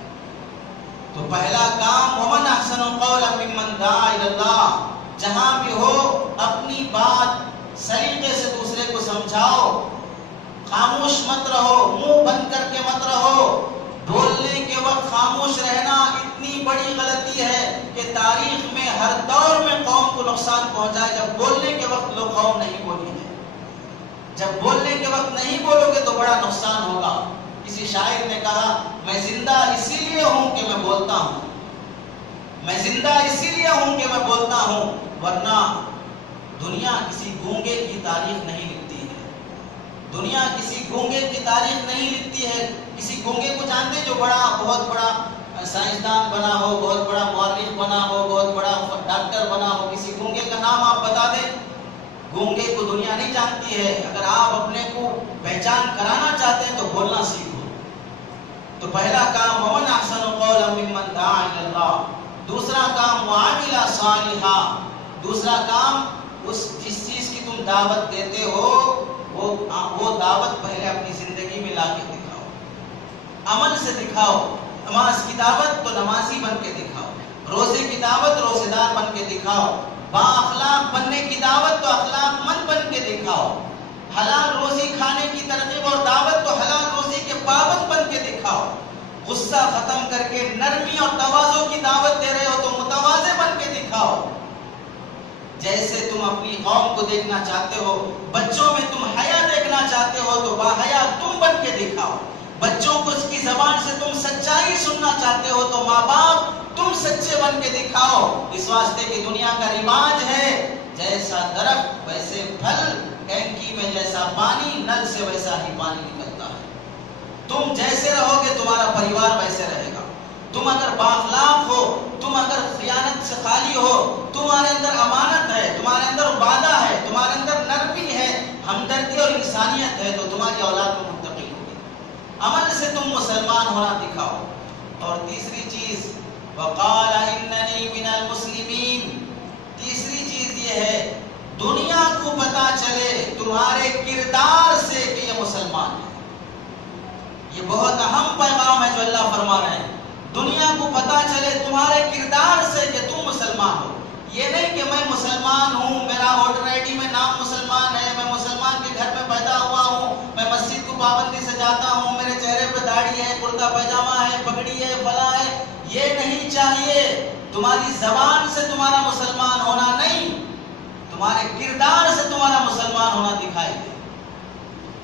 تو پہلا کام ومن احسن قولا ممن دعا الی اللہ، جہاں بھی ہو اپنی بات سلیقے سے دوسرے کو سمجھاؤ، خاموش مت رہو، منہ بند کر کے مت رہو۔ بولنے کے وقت خاموش رہنا اتنی بڑی غلطی ہے کہ تاریخ میں ہر دور میں قوم کو نقصان پہنچا ہے۔ جب بولنے کے وقت لوگ قوم نہیں بولی ہے، جب بولنے کے وقت نہیں بولو گے تو بڑا نقصان ہوگا۔ کسی شاعر نے کہا میں زندہ اسی لیے ہوں کہ میں بولتا ہوں، میں زندہ اسی لیے ہوں کہ میں بولتا ہوں، ورنہ دنیا کسی گونگے کی تاریخ نہیں لکھتی ہے، دنیا کسی گونگے کی تاریخ نہیں لکھتی ہے۔ کسی گونگے کو جانتے جو بہت بڑا سائنسدان بنا ہو، بہت بڑا مورخ بنا ہو، بہت بڑا ڈاکٹر بنا ہو، کسی گونگے کا نام آپ بتا دیں، گونگے کو دنیا نہیں جانتی ہے۔ اگر آپ اپنے کو پہچان کرانا چاہتے ہیں تو بولنا سیکھو۔ تو پہلا کام ومن احسن قولا ممن دعا الی اللہ، دوسرا کام وعمل صالحا، دوسرا کام جس چیز کی تم دعوت دیتے ہو وہ دعوت پہلے اپنی زندگی میں لا کے دکھاؤ، عمل سے دکھاؤ۔ نماز کی دعوت تو نمازی بن کے دکھاؤ، روزے کی دعوت روزے دار بن کے دکھاؤ، با اخلاق بننے کی دعوت تو اخلاق مند بن کے دکھاؤ، حلال روزی کھانے کی ترغیب اور دعوت تو حلال روزی کے پابند بن کے دکھاؤ۔ غصہ ختم کر کے نرمی اور تواضع کی دعوت دے رہے ہو تو متواضع بن کے دکھاؤ۔ جیسے تم اپنی قوم کو دیکھنا چاہتے ہو، بچوں میں تم حیا دیکھنا چاہتے ہو تو باحیا تم بن کے دکھاؤ۔ بچوں کو اس کی زبان سے تم سچائی سننا چاہتے ہو تو ماں باپ تم سچے بن کے دکھاؤ۔ اس واسطے کی دنیا کا رواج ہے جیسا درخت ویسے پھل، ٹینکی میں جیسا پانی، نل سے ویسا ہی پانی نکلتا ہے۔ تم جیسے رہو گے تمہارا پریوار ویسے رہے گا۔ تم اگر بااخلاق ہو، تم اگر خیانت سے خالی ہو، تمہارے اندر امانت ہے، تمہارے اندر وعدہ ہے، تمہارے اندر نرمی ہے، ہمدردی اور انسانیت ہے، تو تمہاری اولاد میں منتقل ہوگی۔ عمل سے تم مسلمان ہونا دکھاؤ۔ اور تیسری چیز وقال اننی من المسلمین، تیسری چیز یہ ہے دنیا کو پتا چلے تمہارے کردار سے کہ یہ مسلمان ہے۔ یہ بہت اہم پیغام ہے جو اللہ فرما رہے ہیں، دنیا کو پتا چلے تمہارے کردار سے کہ تم مسلمان ہو۔ یہ نہیں کہ میں مسلمان ہوں، میرا ووٹر آئی ڈی میں نام مسلمان ہے، میں مسلمان کے گھر میں پیدا ہوا ہوں، میں مسجد کو پابندی سے جاتا ہوں، میرے چہرے پہ داڑھی ہے، کرتا پائجامہ ہے، پگڑی ہے، فلاں ہے۔ یہ نہیں چاہیے۔ تمہاری زبان سے تمہارا مسلمان ہونا نہیں، تمہارے کردار سے تمہارا مسلمان ہونا دکھائی دے۔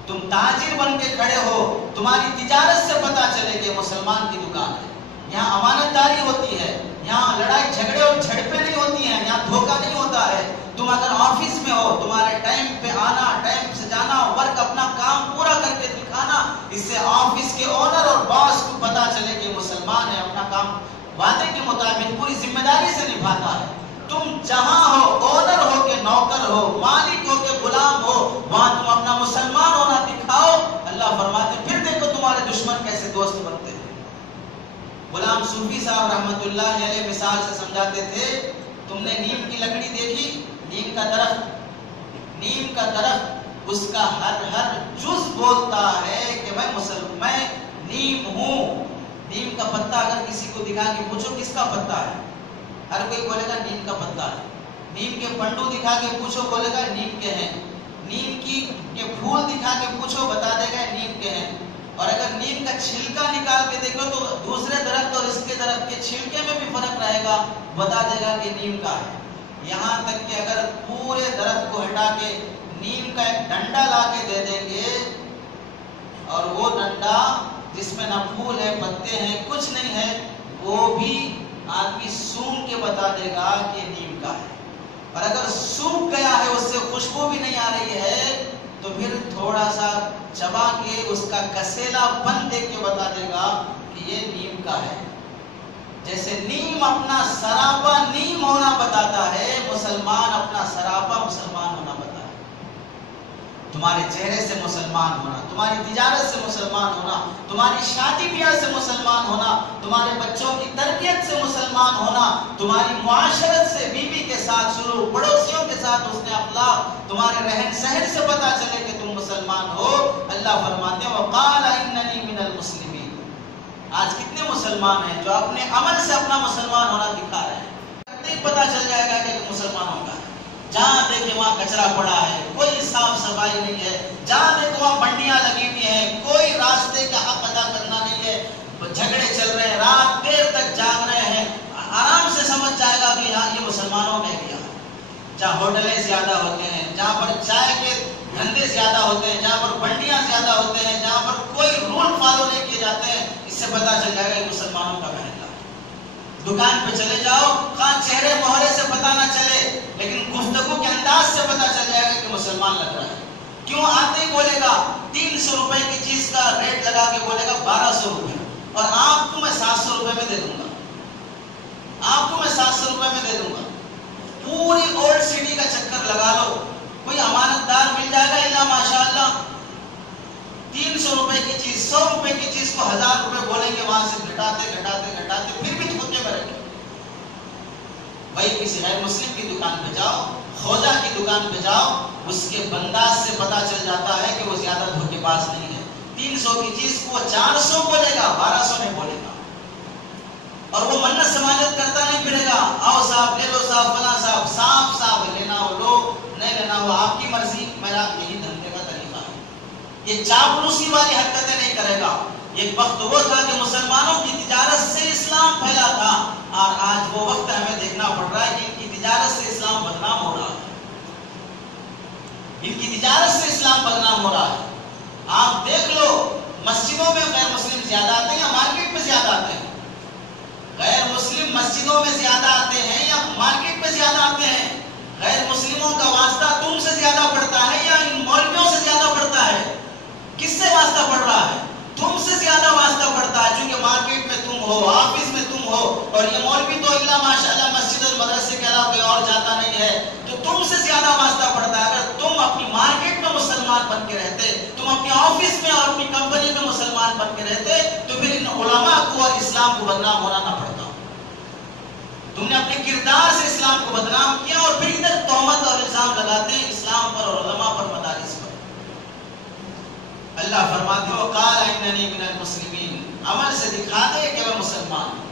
تم تاجر بن کے کھڑے ہو، تمہاری تجارت سے پتا چلے کہ مسلمان کی دکان ہے، یہاں امانت داری ہوتی ہے، یہاں لڑائی جھگڑے اور جھڑپیں نہیں ہوتی ہیں، یہاں دھوکہ نہیں ہوتا ہے۔ تم اگر آفس میں ہو، تمہارے ٹائم پہ آنا، ٹائم سے جانا، ورک اپنا کام پورا کر کے دکھانا، اس سے آفس کے اونر اور باس کو پتا چلے کہ مسلمان ہے، اپنا کام وعدے کے مطابق پوری ذمہ داری سے نبھاتا ہے۔ تم جہاں ہو، اونر ہو کے نوکر ہو، مالک ہو کے غلام ہو، وہاں تم اپنا مسلمان ہونا دکھاؤ۔ اللہ فرماتے پھر دیکھو تمہارے دشمن کیسے دوست بنتے ہیں۔ غلام صوفی صاحب رحمت اللہ علیہ مثال سے سمجھاتے تھے، تم نے نیم کی لکڑی دیکھی، نیم کا درخت اس کا ہر جز بولتا ہے کہ میں نیم ہوں. نیم کا پتا اگر کسی کو دکھا کے پوچھو کس کا پتا ہے، ہر کوئی بولے گا نیم کا پتا ہے. نیم کے پنڈو دکھا کے پوچھو بولے گا نیم کے ہیں. نیم کے پھول دکھا کے پوچھو بتا دے گا نیم کے ہیں. اور اگر نیم کا چھلکا نکال کے دیکھو تو دوسرے درخت اور اس کے درخت کے چھلکے میں بھی فرق رہے گا، بتا دے گا کہ نیم کا ہے. یہاں تک کہ اگر پورے درخت کو ہٹا کے نیم کا ایک ڈنڈا لا کے دے دیں گے اور وہ ڈنڈا جس میں نہ پھول ہے پتے ہیں کچھ نہیں ہے، وہ بھی آدمی سونگھ کے بتا دے گا کہ نیم کا ہے. اور اگر سوکھ گیا ہے اس سے خوشبو بھی نہیں آ رہی ہے تو پھر تھوڑا سا چبا کے اس کا کسیلا پن دیکھ کے بتا دے گا کہ یہ نیم کا ہے. جیسے نیم اپنا سراپا نیم ہونا بتاتا ہے، مسلمان اپنا سراپا مسلمان ہونا بتاتا ہے. تمہارے چہرے سے مسلمان ہونا، تمہاری تجارت سے مسلمان ہونا، تمہاری شادی بیاہ سے مسلمان ہونا، تمہارے بچوں کی تربیت سے مسلمان ہونا، تمہاری معاشرت سے بیوی کے ساتھ سلوک، پڑوسیوں کے ساتھ حسن اخلاق، تمہارے رہن سہن سے پتہ چلے کہ تم مسلمان ہو. اللہ فرماتے ہیں وقال اننی من المسلمین. آج کتنے مسلمان ہیں جو اپنے عمل سے اپنا مسلمان ہونا دکھا رہے ہیں. پتہ چل جائے گا کہ مسلمانوں کا ہے. جہاں دیکھے وہاں کچرا پڑا ہے، کوئی صاف صفائی نہیں ہے. جہاں دیکھے وہاں بنڈیاں لگی ہوئی ہیں، کوئی راستے کا حق ادا کرنا نہیں ہے. جھگڑے چل رہے ہیں، رات دیر تک جاگ رہے ہیں. آرام سے سمجھ جائے گا کہ ہاں یہ مسلمانوں میں کیا. جہاں ہوٹلیں زیادہ ہوتے ہیں، جہاں پر چائے کے دھندے زیادہ ہوتے ہیں، جہاں پر بنڈیاں زیادہ ہوتے ہیں، جہاں پر کوئی رول فالو نہیں کیے جاتے ہیں، اس سے پتہ چل جائے گا کہ مسلمانوں کا محلہ. دکان پہ چلے جاؤ، خواہ چہرے مہرے سے پتہ نہ چلے لیکن گفتگو کے انداز سے پتہ چل جائے گا کہ مسلمان لگ رہا ہے. کیوں آتے ہی بولے گا 300 روپے کی چیز کا ریٹ لگا کے بولے گا 1200 روپے، اور آپ کو میں 700 روپے میں دے دوں گا، آپ کو میں 700 روپے میں دے دوں گا. پوری اولڈ سٹی کا چکر لگا لو، کوئی امانت دار مل جائے گا الا ماشاءاللہ. 300 روپے کی چیز 100 روپے کی چیز کو 1000 روپے بولیں گے، وہاں سے گھٹاتے پھر بھی دھوکے میں رکھیں. بھائی کسی غیر مسلم کی دکان پہ جاؤ، خوجہ کی دکان پہ جاؤ، اس کے بنداز سے پتا چل جاتا ہے کہ وہ زیادہ دھوکے باز نہیں ہے. 300 کی چیز کو 400 بولے گا، 1200 نہیں بولے گا. اور وہ منت سماجت کرتا نہیں پھرے گا، آؤ صاحب لے لو صاحب فلاں صاحب، صاحب لینا ہو لو، نہیں لینا ہو آپ کی مرضی. میرا یہی دھندے کا طریقہ ہے. یہ چاپلوسی والی حرکتیں نہیں کرے گا. ایک وقت وہ تھا کہ مسلمانوں کی تجارت سے اسلام پھیلا تھا، اور آج وہ وقت ہمیں دیکھنا پڑ رہا ہے کہ ان کی تجارت سے اسلام بدنام ہو رہا ہے. ان کی تجارت سے اسلام بدنام ہو رہا ہے. آپ دیکھ لو مسجدوں میں غیر مسلم زیادہ آتے ہیں یا مارکیٹ میں زیادہ آتے ہیں؟ غیر مسلم مسجدوں میں زیادہ آتے ہیں یا مارکیٹ میں زیادہ آتے ہیں؟ غیر مسلموں کا واسطہ تم سے زیادہ پڑتا ہے یا ان مولویوں سے زیادہ پڑتا ہے؟ کس سے واسطہ پڑ رہا ہے؟ تم سے زیادہ واسطہ پڑتا ہے، چونکہ مارکیٹ میں تم ہو، آفس میں تم ہو، اور یہ مولوی تو اللہ ماشاءاللہ مسجد اور مدرسے کے علاوہ کوئی اور جاتا نہیں ہے، تو تم سے زیادہ واسطہ پڑتا ہے. اگر تم اپنی مارکیٹ میں مسلمان بن کے رہتے، تم اپنی آفس میں اور اپنی کمپنی میں مسلمان بن کے رہتے، تو پھر ان علماء کو اور اسلام کو بدنام ہونا نہ پڑتا. تم نے اپنے کردار سے اسلام کو بدنام کیا، اور پھر ادھر تہمت اور الزام لگاتے ہیں اسلام پر اور علماء پر، مدارس پر. اللہ فرماتے ہو قال اننی من المسلمین، عمل سے دکھا دے کہ میں مسلمان ہوں.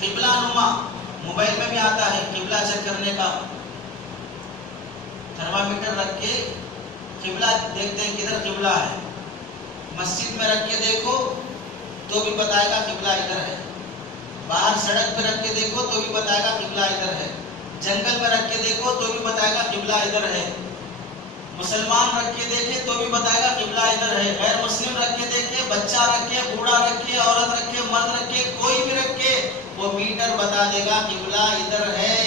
قبلہ نما موبائل میں بھی آتا ہے، قبلہ چیک کرنے کا تھرمامیٹر رکھ کے قبلہ دیکھتے ہیں کدھر قبلہ ہے. مسجد میں رکھ کے دیکھو تو بھی بتائے گا قبلہ ادھر ہے. باہر سڑک پہ رکھ کے دیکھو تو بھی بتائے گا قبلہ ادھر ہے. جنگل میں رکھ کے دیکھو تو بھی بتائے گا قبلہ ادھر ہے. مسلمان رکھ کے دیکھے تو بھی بتائے گا قبلہ ادھر ہے. غیر مسلم رکھ کے دیکھے، بچہ رکھے، بوڑھا رکھے، عورت رکھے، مرد رکھے، کوئی بھی رکھے، وہ میٹر بتا دے گا قبلہ ادھر ہے.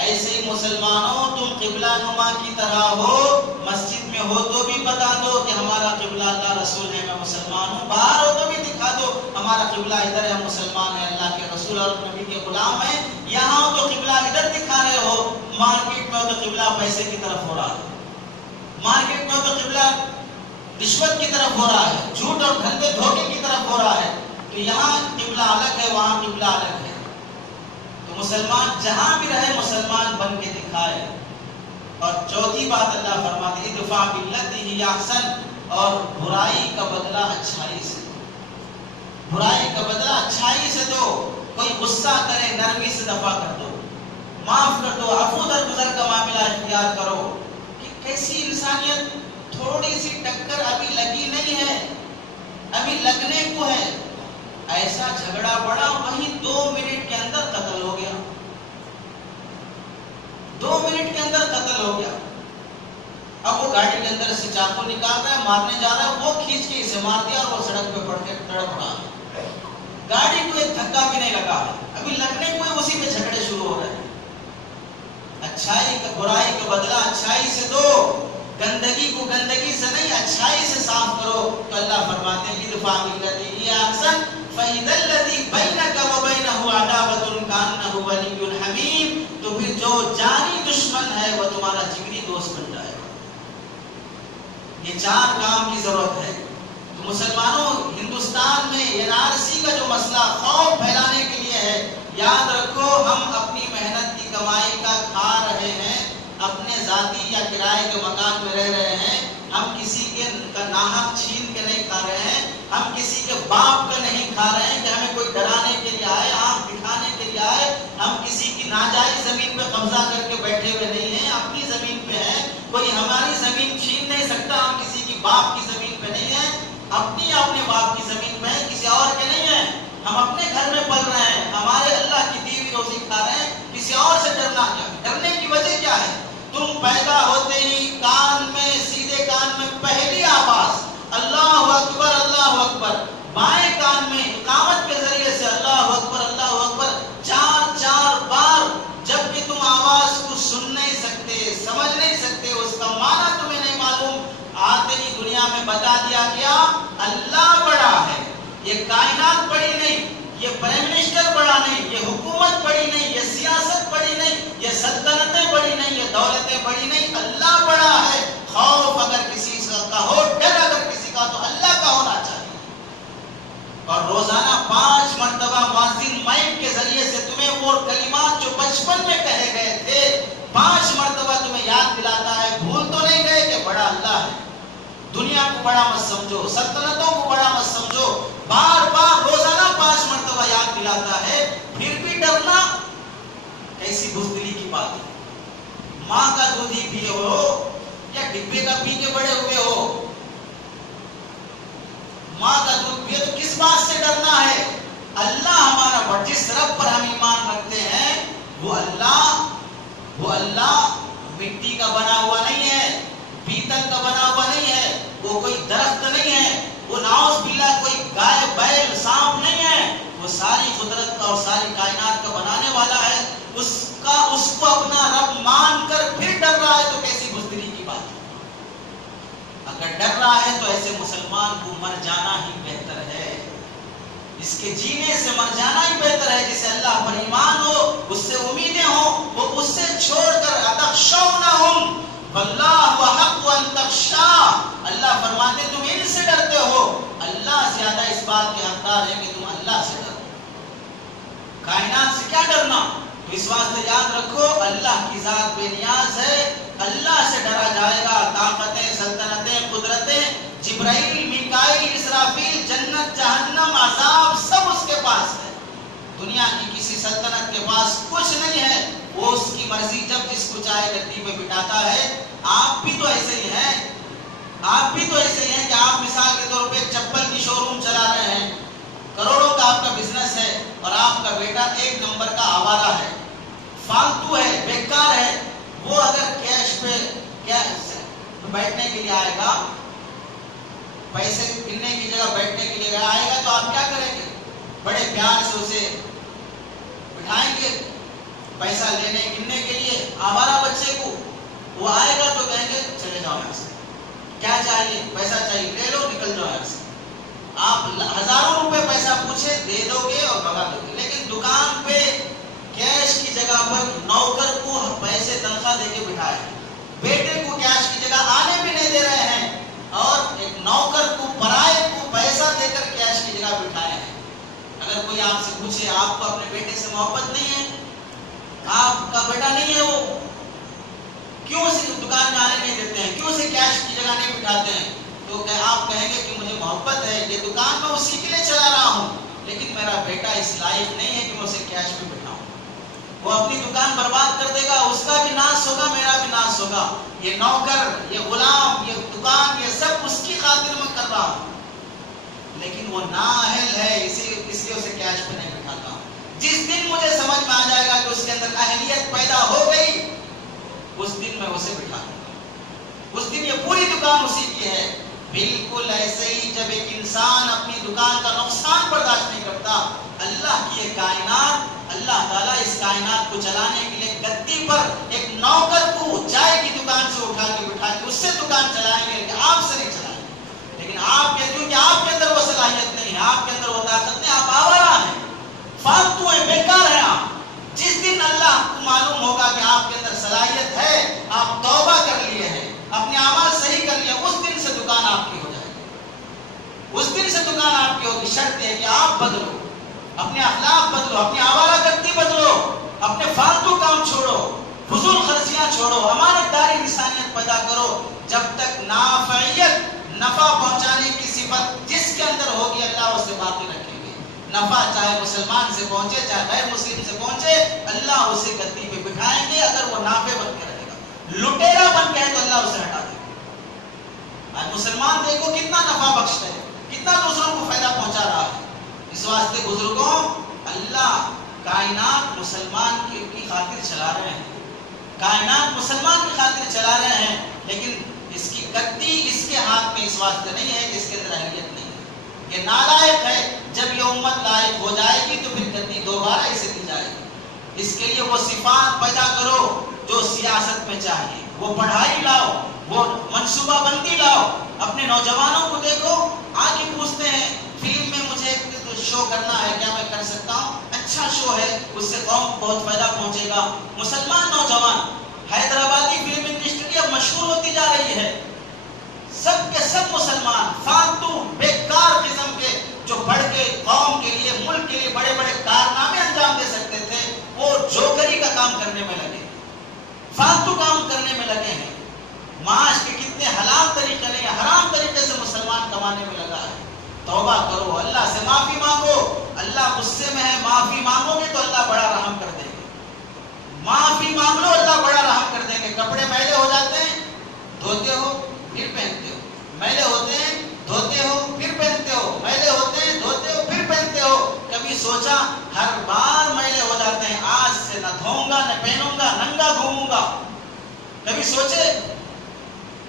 ایسے ہی مسلمانوں تم قبلہ نما کی طرح ہو، مسجد میں ہو تو بھی بتا دو کہ ہمارا قبلہ اللہ رسول ہے، میں مسلمان ہوں. باہر ہو تو بھی دکھا دو ہمارا قبلہ ادھر ہے، ہم مسلمان ہیں، اللہ کے رسول اور نبی کے غلام ہیں. یہاں ہو تو قبلہ ادھر دکھا رہے ہو، مارکیٹ میں ہو تو قبلہ پیسے کی طرف ہو رہا ہے، مارکیٹ میں تو قبلہ رشوت کی طرف ہو رہا ہے، جھوٹ اور دھندے دھوکے کی طرف ہو رہا ہے. تو یہاں قبلہ الگ ہے، وہاں قبلہ الگ ہے. تو مسلمان جہاں بھی رہے مسلمان بن کے دکھائے. اور چوتھی بات اللہ فرماتے ہیں ادفع باللتی ہی احسن، اور برائی کا بدلہ اچھائی سے دو. برائی کا بدلہ اچھائی سے دو. کوئی غصہ کرے نرمی سے دفع کر دو، معاف کر دو، عفو درگزر کا معاملہ اختیار کرو. کہ کیسی انسانیت، تھوڑی سی ٹکر ابھی لگی نہیں ہے، ابھی لگنے کو ہے، ایسا جھگڑا پڑا وہی 2 منٹ کے اندر قتل ہو گیا. 2 منٹ کے اندر قتل ہو گیا. اب وہ گاڑی کے اندر سے چاقو نکال رہا ہے، مارنے جا رہا ہے، وہ کھینچ کے اسے مار دیا اور وہ سڑک پہ پڑ کے تڑپ رہا ہے. گاڑی کو ایک دھکا بھی نہیں لگا ہے، ابھی لگنے کو اسی پہ جھگڑے شروع ہو رہے ہیں. اچھائی کا، برائی کا بدلہ اچھائی سے دو. گندگی کو گندگی سے نہیں، اچھائی سے صاف کرو. تو اللہ فرماتے ہیں ادفع باللتی ہی احسن فاذا الذی بینک وبینہ عداوۃ کانہ ولی حمیم. تو پھر جو جانی دشمن ہے وہ تمہارا جگری دوست بن جائے گا. یہ 4 کام کی ضرورت ہے. تو مسلمانوں، ہندوستان میں NRC کا جو مسئلہ خوف پھیلانے کے لیے ہے، یاد رکھو ہم اپنی محنت کی کمائی کا کھا رہے ہیں، اپنے ذاتی یا کرائے کے مکان میں رہ رہے ہیں. ہم کسی کے ناحق چھین کے نہیں کھا رہے ہیں، ہم کسی کے باپ کا نہیں کھا رہے ہیں کہ ہمیں کوئی ڈرانے کے لیے آئے، آنکھ دکھانے کے لیے آئے. ہم کسی کی ناجائز زمین پہ قبضہ کر کے بیٹھے ہوئے نہیں ہیں، اپنی زمین پہ ہیں. کوئی ہماری زمین چھین نہیں سکتا. ہم کسی کی باپ کی زمین پہ نہیں ہیں، اپنے باپ کی زمین پہ ہیں، کسی اور کے نہیں ہیں. ہم اپنے گھر میں پل رہے ہیں، ہمارے اللہ کی دی ہوئی روزی کھا رہے ہیں. کسی اور سے ڈرنا کیا؟ ڈرنے کی وجہ کیا ہے؟ تم پیدا ہوتے ہی کان میں، سیدھے کان میں پہلی آواز اللہ اکبر اللہ اکبر، بائیں کان میں اقامت کے ذریعے سے اللہ اکبر اللہ اکبر 4 بار. جب کہ تم آواز کو سن نہیں سکتے، سمجھ نہیں سکتے، اس کا معنی تمہیں نہیں معلوم، آتے ہی دنیا میں بتا دیا گیا اللہ بڑا ہے. یہ کائنات بڑی نہیں، یہ پرائم منسٹر بڑا نہیں، یہ حکومت بڑی نہیں، یہ سیاست بڑی نہیں، یہ سلطنتیں بڑی نہیں، یہ دولتیں بڑی نہیں، اللہ بڑا ہے. خوف اگر کسی کا ہو، ڈر اگر کسی کا، تو اللہ کا ہونا چاہیے. اور روزانہ 5 مرتبہ مؤذن مائک کے ذریعے سے تمہیں وہ کلمات جو بچپن میں کہے گئے تھے 5 مرتبہ تمہیں یاد دلاتا ہے. بھول تو نہیں گئے کہ بڑا اللہ ہے. دنیا کو بڑا مت سمجھو، سلطنتوں کو بڑا مت سمجھو. بار بار روزانہ 5 مرتبہ یاد دلاتا ہے. پھر بھی ڈرنا کیسی بزدلی کی بات ہے. ماں کا دودھ ہی پیے ہو یا ڈبے کا پی کے بڑے ہوئے ہو، ماں کا دودھ پیے تو کس بات سے ڈرنا ہے؟ اللہ ہمارا بڑا، جس رب پر ہم ایمان رکھتے ہیں وہ اللہ مٹی کا بنا ہوا نہیں ہے، پیتل کا بنا ہوا نہیں ہے، وہ کوئی درخت نہیں ہے، وہ نعوذ باللہ کوئی گائے بیل سانپ نہیں ہے. وہ ساری قدرت کا اور ساری کائنات کا بنانے والا ہے. اس کو اپنا رب مان کر پھر ڈر رہا ہے تو کیسی بزدلی کی بات ہے. اگر ڈر رہا ہے تو ایسے مسلمان کو مر جانا ہی بہتر ہے. اس کے جینے سے مر جانا ہی بہتر ہے. جسے اللہ پر ایمان ہو، اس سے امیدیں ہوں، وہ اس سے چھوڑ کر اتخشونہم واللہ احق ان تخشا. اللہ فرماتے تم ان سے ڈرتے ہو، اللہ زیادہ اس بات کے حقدار ہے کہ تم اللہ سے ڈرو. کائنات سے کیا ڈرنا؟ تو اس واسطے یاد رکھو اللہ کی ذات بے نیاز ہے. اللہ سے ڈرا جائے گا. طاقتیں، سلطنتیں، قدرتیں، جبرائیل، میکائیل، اسرافیل، جنت، جہنم، عذاب سب اس کے پاس ہے. دنیا کی کسی سلطنت کے پاس کچھ نہیں ہے. وہ اس کی مرضی جب جس کو چاہے گدی پہ بٹھاتا ہے. آپ بھی تو ایسے ہی ہیں، آپ بھی تو ایسے ہی ہیں کہ آپ مثال کے طور پہ چپل کی شو روم چلا رہے ہیں، کروڑوں کا آپ کا بزنس ہے، اور آپ کا بیٹا 1 نمبر کا آوارہ ہے، فالتو ہے، بیکار ہے. وہ اگر کیش پہ بیٹھنے کے لیے آئے گا، پیسے گننے کی جگہ بیٹھنے کے لیے آئے گا، تو آپ کیا کریں گے؟ بڑے پیار سے اسے بٹھائیں گے. پیسہ لینے گننے کے لیے آوارہ بچے کو وہ آئے گا تو کہیں گے چلے جاؤ یہاں سے، کیا چاہیے؟ پیسہ چاہیے، لے لو، نکل جاؤ یہاں سے. آپ ہزاروں روپے پیسہ پوچھے دے دو گے اور بھگا دو گے. لیکن دکان پہ کیش کی جگہ پر نوکر کو پیسے تنخواہ دے کے بٹھائے، بیٹے کو کیش کی جگہ آنے بھی نہیں دے رہے ہیں، اور ایک نوکر کو، پرائے کو پیسہ دے کر کیش کی جگہ بٹھائے ہیں. اگر کوئی آپ سے پوچھے آپ کو اپنے بیٹے سے محبت نہیں ہے، آپ کا بیٹا نہیں ہے وہ، کیوں اسے دکان میں آنے نہیں دیتے ہیں، کیوں اسے کیش کی جگہ نہیں بٹھاتے ہیں؟ تو آپ کہیں گے کہ مجھے محبت ہے، یہ دکان میں اسی کے لیے چلا رہا ہوں، لیکن میرا بیٹا اس لائق نہیں ہے کہ میں اسے کیش میں بٹھاؤں۔ وہ اپنی دکان برباد کر دے گا، اس کا بھی ناش ہوگا، میرا بھی ناش ہوگا۔ یہ نوکر، یہ غلام، یہ دکان، یہ سب اس کی خاطر میں کر رہا ہوں، لیکن وہ نااہل ہے، اس لیے اسے کیش پہ نہیں بٹھاتا ہوں۔ جس دن مجھے سمجھ میں آ جائے گا کہ اس کے اندر اہلیت پیدا ہو گئی، اس دن میں اسے بٹھا دوں گا، اس دن یہ پوری دکان اسی کی ہے۔ بالکل ایسے ہی جب ایک انسان اپنی دکان کا نقصان برداشت نہیں کرتا، اللہ کی یہ کائنات، اللہ تعالیٰ اس کائنات کو چلانے کے لیے گدی پر ایک نوکر کو چائے کی دکان سے اٹھا کے بٹھا کے اس سے دکان چلائیں گے، کہ آپ سے نہیں چلائیں گے۔ لیکن آپ کے، کیونکہ آپ کے اندر وہ صلاحیت نہیں ہے، آپ کے اندر وہ طاقت نہیں، آپ آوارہ ہیں، فالتو ہیں، بیکار ہیں آپ۔ جس دن اللہ کو معلوم ہوگا کہ آپ کے اندر صلاحیت ہے، آپ توبہ کر لیے ہیں، اپنے اعمال صحیح کر لیے، اس دن سے دکان آپ کی ہو جائے گی، اس دن سے دکان آپ کی ہوگی۔ شرط ہے کہ آپ بدلو، اپنے اخلاق بدلو، اپنی آوارہ گردی بدلو، اپنے فالتو کام چھوڑو، فضول خرچیاں چھوڑو، امانت داری انسانیت پیدا کرو۔ جب تک نافعیت، نفع پہنچانے کی صفت جس کے اندر ہوگی، اللہ اسے باقی رکھے گی۔ نفع چاہے مسلمان سے پہنچے چاہے غیر مسلم سے پہنچے، اللہ اسے گدی پہ بٹھائیں گے۔ اگر وہ نافع بن کے رہے گا، لٹیرا بن کے ہے، تو اللہ اسے ہٹا دے گا۔ آج مسلمان دیکھو کتنا نفع بخش ہے، کتنا دوسروں کو فائدہ پہنچا رہا ہے۔ اس واسطے بزرگوں، اللہ کائنات مسلمان کی خاطر چلا رہے ہیں، کائنات مسلمان کی خاطر چلا رہے ہیں، لیکن اس کی گدی اس کے ہاتھ میں اس واسطے نہیں ہے کہ اس کے اندر اہلیت نہیں ہے، یہ نالائق ہے۔ جب یہ امت لائق ہو جائے گی تو پھر گدی دوبارہ اسے دی جائے گی۔ اس کے لیے وہ صفات پیدا کرو جو سیاست میں چاہیے، وہ پڑھائی لاؤ، وہ منصوبہ بندی لاؤ۔ اپنے نوجوانوں کو دیکھو، آگے پوچھتے ہیں فلم میں مجھے ایک شو کرنا ہے، کیا میں کر سکتا ہوں؟ اچھا شو ہے، اس سے قوم کو بہت فائدہ پہنچے گا۔ مسلمان نوجوان، حیدرآبادی فلم انڈسٹری اب مشہور ہوتی جا رہی ہے، سب کے سب مسلمان فالتو بیکار قسم کے جو بڑھ کے قوم کے لیے، ملک کے لیے بڑے بڑے کارنامے انجام دے سکتے تھے، وہ جوکری کا کام کرنے میں لگے، فالتو کام کرنے میں لگے ہیں۔ معاش کے کتنے حلال طریقے نہیں، حرام طریقے سے مسلمان کمانے میں لگا ہے۔ توبہ کرو، اللہ سے معافی مانگو، اللہ غصے میں ہے، معافی مانگو گے تو اللہ بڑا رحم کر دیں گے، معافی مانگ لو اللہ بڑا رحم کر دیں گے۔ کپڑے میلے ہو جاتے ہیں، دھوتے ہو پھر پہنتے ہو، میلے ہوتے ہیں دھوتے ہو پھر پہنتے ہو، میلے ہوتے ہیں دھوتے ہو پھر پہنتے ہو۔ کبھی سوچا ہر بار میلے ہو جاتے ہیں، آج سے نہ دھوؤں گا نہ پہنوں گا، ننگا گھوموں گا؟ کبھی سوچے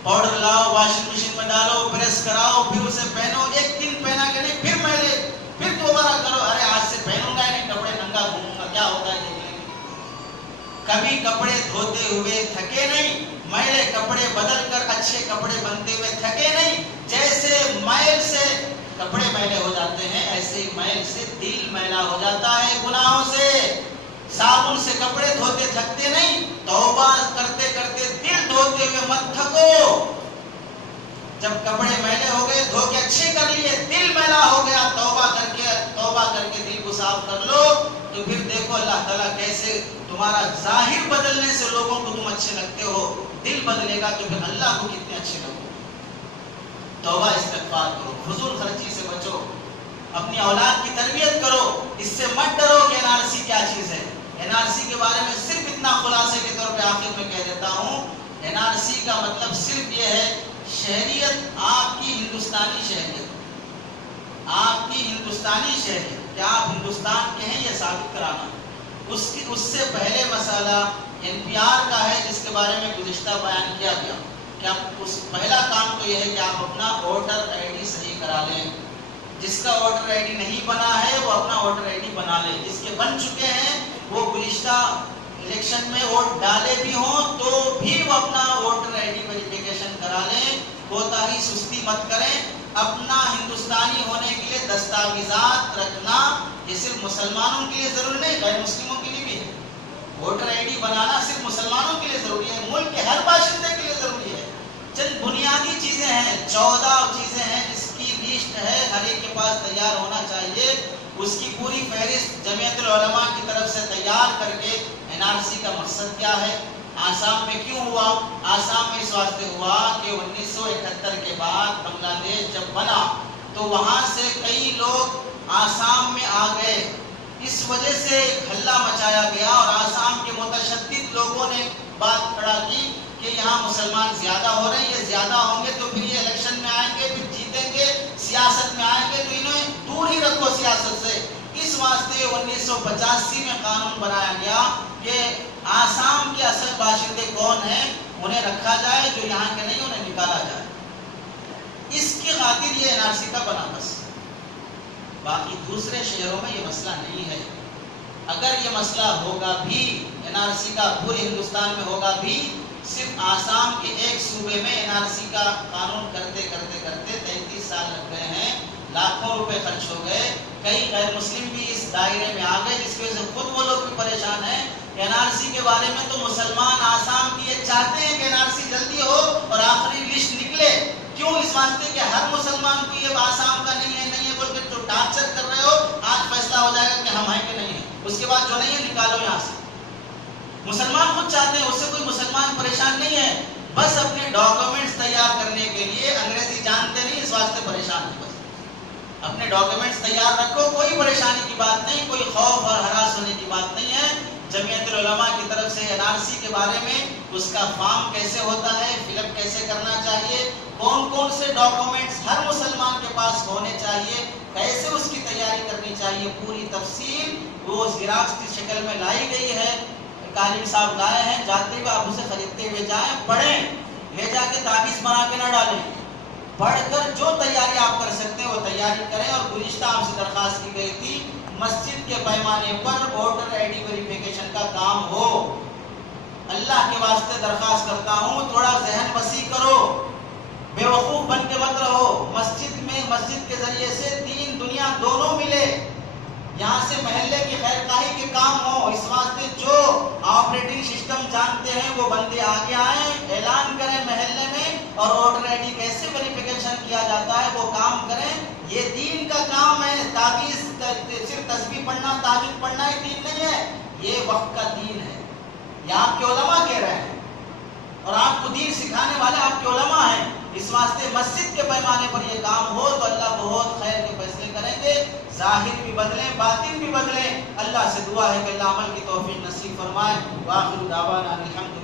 پاؤڈر لاؤ، واشنگ مشین میں ڈالو، پریس کراؤ، پھر اسے پہنو، ایک دن پہنا کہ نہیں پھر میلے، پھر دوبارہ کرو، ارے آج سے پہنوں گا نہیں، کپڑے ننگا گھوموں گا، کیا ہوتا ہے دیکھ لیں گے۔ کبھی کپڑے دھوتے ہوئے تھکے نہیں، میلے کپڑے بدل کر اچھے کپڑے بنتے ہوئے تھکے نہیں۔ جیسے میل سے کپڑے میلے ہو جاتے ہیں، ایسے ہی میل سے دل میلا ہو جاتا ہے گناہوں سے۔ صابن سے کپڑے دھوتے تھکتے نہیں، توبہ کرتے کرتے دل دھوتے ہوئے مت تھکو۔ جب کپڑے میلے ہو گئے، دھو کے اچھے کر لیے، دل میلا ہو گیا، توبہ کر کے دل کو صاف کر لو، تو پھر دیکھو اللہ تعالیٰ کیسے تمہارا ظاہر بدلنے سے لوگوں کو تم اچھے لگتے ہو، دل بدلے گا تو پھر اللہ کو کتنے اچھے لگو۔ توبہ استغفار کرو، فضول خرچی سے بچو، اپنی اولاد کی تربیت کرو، اس سے مت ڈرو کہ این آر سی کیا چیز ہے۔ این آر سی کے بارے میں صرف اتنا خلاصے کے طور پہ آخر میں کہہ دیتا ہوں، این آر سی کا مطلب صرف یہ ہے، شہریت آپ کی ہندوستانی شہریت، آپ کی ہندوستانی شہریت، کیا آپ ہندوستان کے ہیں یہ ثابت کرانا۔ اس سے پہلے مسئلہ این پی آر کا ہے، جس کے بارے میں گزشتہ بیان کیا گیا کہ اس پہلا کام تو یہ ہے کہ آپ اپنا ووٹر آئی ڈی صحیح کرا لیں۔ جس کا ووٹر آئی ڈی نہیں بنا ہے وہ اپنا ووٹر آئی ڈی بنا لے، جس کے بن چکے ہیں وہ گزشتہ الیکشن میں ووٹ ڈالے بھی ہوں تو بھی وہ اپنا ووٹر آئی ڈی ویریفیکیشن کرا لیں، کوتاہی سستی مت کریں۔ اپنا ہندوستانی ہونے کے لیے دستاویزات رکھنا یہ صرف مسلمانوں کے لیے ضروری نہیں، غیر مسلموں کے لیے بھی ہے۔ ووٹر آئی ڈی بنانا صرف مسلمانوں کے لیے ضروری ہے، ملک کے ہر باشندے کے لیے ضروری ہے۔ چند بنیادی چیزیں ہیں، 14 چیزیں ہیں جس کی لسٹ ہے، ہر ایک کے پاس تیار ہونا چاہیے۔ اس کی پوری فہرست جمعیت العلماء کی طرف سے تیار کر کے این NRC کا مقصد کیا ہے؟ آسام میں کیوں ہوا؟ آسام میں اس واسطے ہوا کہ 1971 کے بعد بنگلہ دیش جب بنا تو وہاں سے کئی لوگ آسام میں آ گئے، اس وجہ سے ایک ہلہ مچایا گیا اور آسام کے متشدد لوگوں نے بات کھڑا کی کہ یہاں مسلمان زیادہ ہو رہے ہیں، یہ زیادہ ہوں گے تو پھر یہ الیکشن میں آئیں گے، پھر جیتیں گے، سیاست میں آئیں گے تو انہیں دور ہی رکھو سیاست سے۔ اس واسطے 1985 میں قانون بنایا گیا کہ آسام کے اصل باشندے کون ہیں انہیں رکھا جائے، جو یہاں کے نہیں انہیں نکالا جائے۔ اس کی خاطر یہ NRC کا بنا بس، باقی دوسرے شہروں میں یہ مسئلہ نہیں ہے۔ اگر یہ مسئلہ ہوگا بھی NRC کا پورے ہندوستان میں ہوگا بھی، صرف آسام کے ایک صوبے میں NRC کا قانون کرتے کرتے کرتے 33 سال لگ گئے ہیں، لاکھوں روپے خرچ ہو گئے، کئی غیر مسلم بھی اس دائرے میں آ گئے، جس کی وجہ سے خود وہ لوگ بھی پریشان ہیں۔ NRC کے بارے میں تو مسلمان آسام کی یہ چاہتے ہیں کہ NRC جلدی ہو اور آخری لسٹ نکلے، کیوں؟ اس واسطے کہ ہر مسلمان کو یہ آسام کا نہیں ہے بول کے جو ٹارچر کر رہے ہو، آج فیصلہ ہو جائے گا کہ ہم ہیں کہ نہیں ہیں، اس کے بعد جو نہیں ہے نکالو یہاں سے۔ مسلمان خود چاہتے ہیں، اس سے کوئی مسلمان پریشان نہیں ہے، بس اپنے ڈاکومنٹس تیار کرنے کے لیے انگریزی جانتے نہیں، اس واسطے پریشان ہے۔ بس اپنے ڈاکومنٹس تیار رکھو، کوئی پریشانی کی بات نہیں، کوئی خوف اور ہراس ہونے کی بات نہیں ہے۔ جمعیت العلماء کی طرف سے NRC کے بارے میں اس کا فارم کیسے ہوتا ہے، فل اپ کیسے کرنا چاہیے، کون کون سے ڈاکومنٹس ہر مسلمان کے پاس ہونے چاہیے، کیسے اس کی تیاری کرنی چاہیے، پوری تفصیل وہ زیراکس کی شکل میں لائی گئی ہے۔ قاضی صاحب لائے ہیں، جاتے ہوئے آپ اسے خریدتے ہوئے جائیں، پڑھیں، لے جا کے تعویذ بنا کے نہ ڈالیں، پڑھ کر جو تیاری آپ کر سکتے ہیں وہ تیاری کریں۔ اور گزشتہ آپ سے درخواست کی گئی تھی مسجد کے پیمانے پر ووٹر ID ویریفیکیشن کا کام ہو، اللہ کے واسطے درخواست کرتا ہوں تھوڑا ذہن وسیع کرو، بے وقوف بن کے مت رہو۔ مسجد میں مسجد کے ذریعے سے دین دنیا دونوں ملے، یہاں سے محلے کی خیر خواہی کے کام ہو، اس واسطے جو آپریٹنگ سسٹم جانتے ہیں وہ بندے آگے آئیں، اعلان کریں محلے میں، اور ووٹر ID کیسے ویریفیکیشن کیا جاتا ہے وہ کام کریں۔ یہ دین کا کام ہے، تعویذ صرف تسبیح پڑھنا تہجد پڑھنا ہی دین نہیں ہے، یہ وقت کا دین ہے، یہ آپ کے علماء کہہ رہے ہیں، اور آپ کو دین سکھانے والے آپ کے علماء ہیں۔ اس واسطے مسجد کے پیمانے پر یہ کام ہو تو اللہ بہت خیر کے فیصلے کریں گے، ظاہر بھی بدلیں باطن بھی بدلیں۔ اللہ سے دعا ہے کہ اللہ عمل کی توفیق نصیب فرمائے۔ وآخر دعوانا الحمد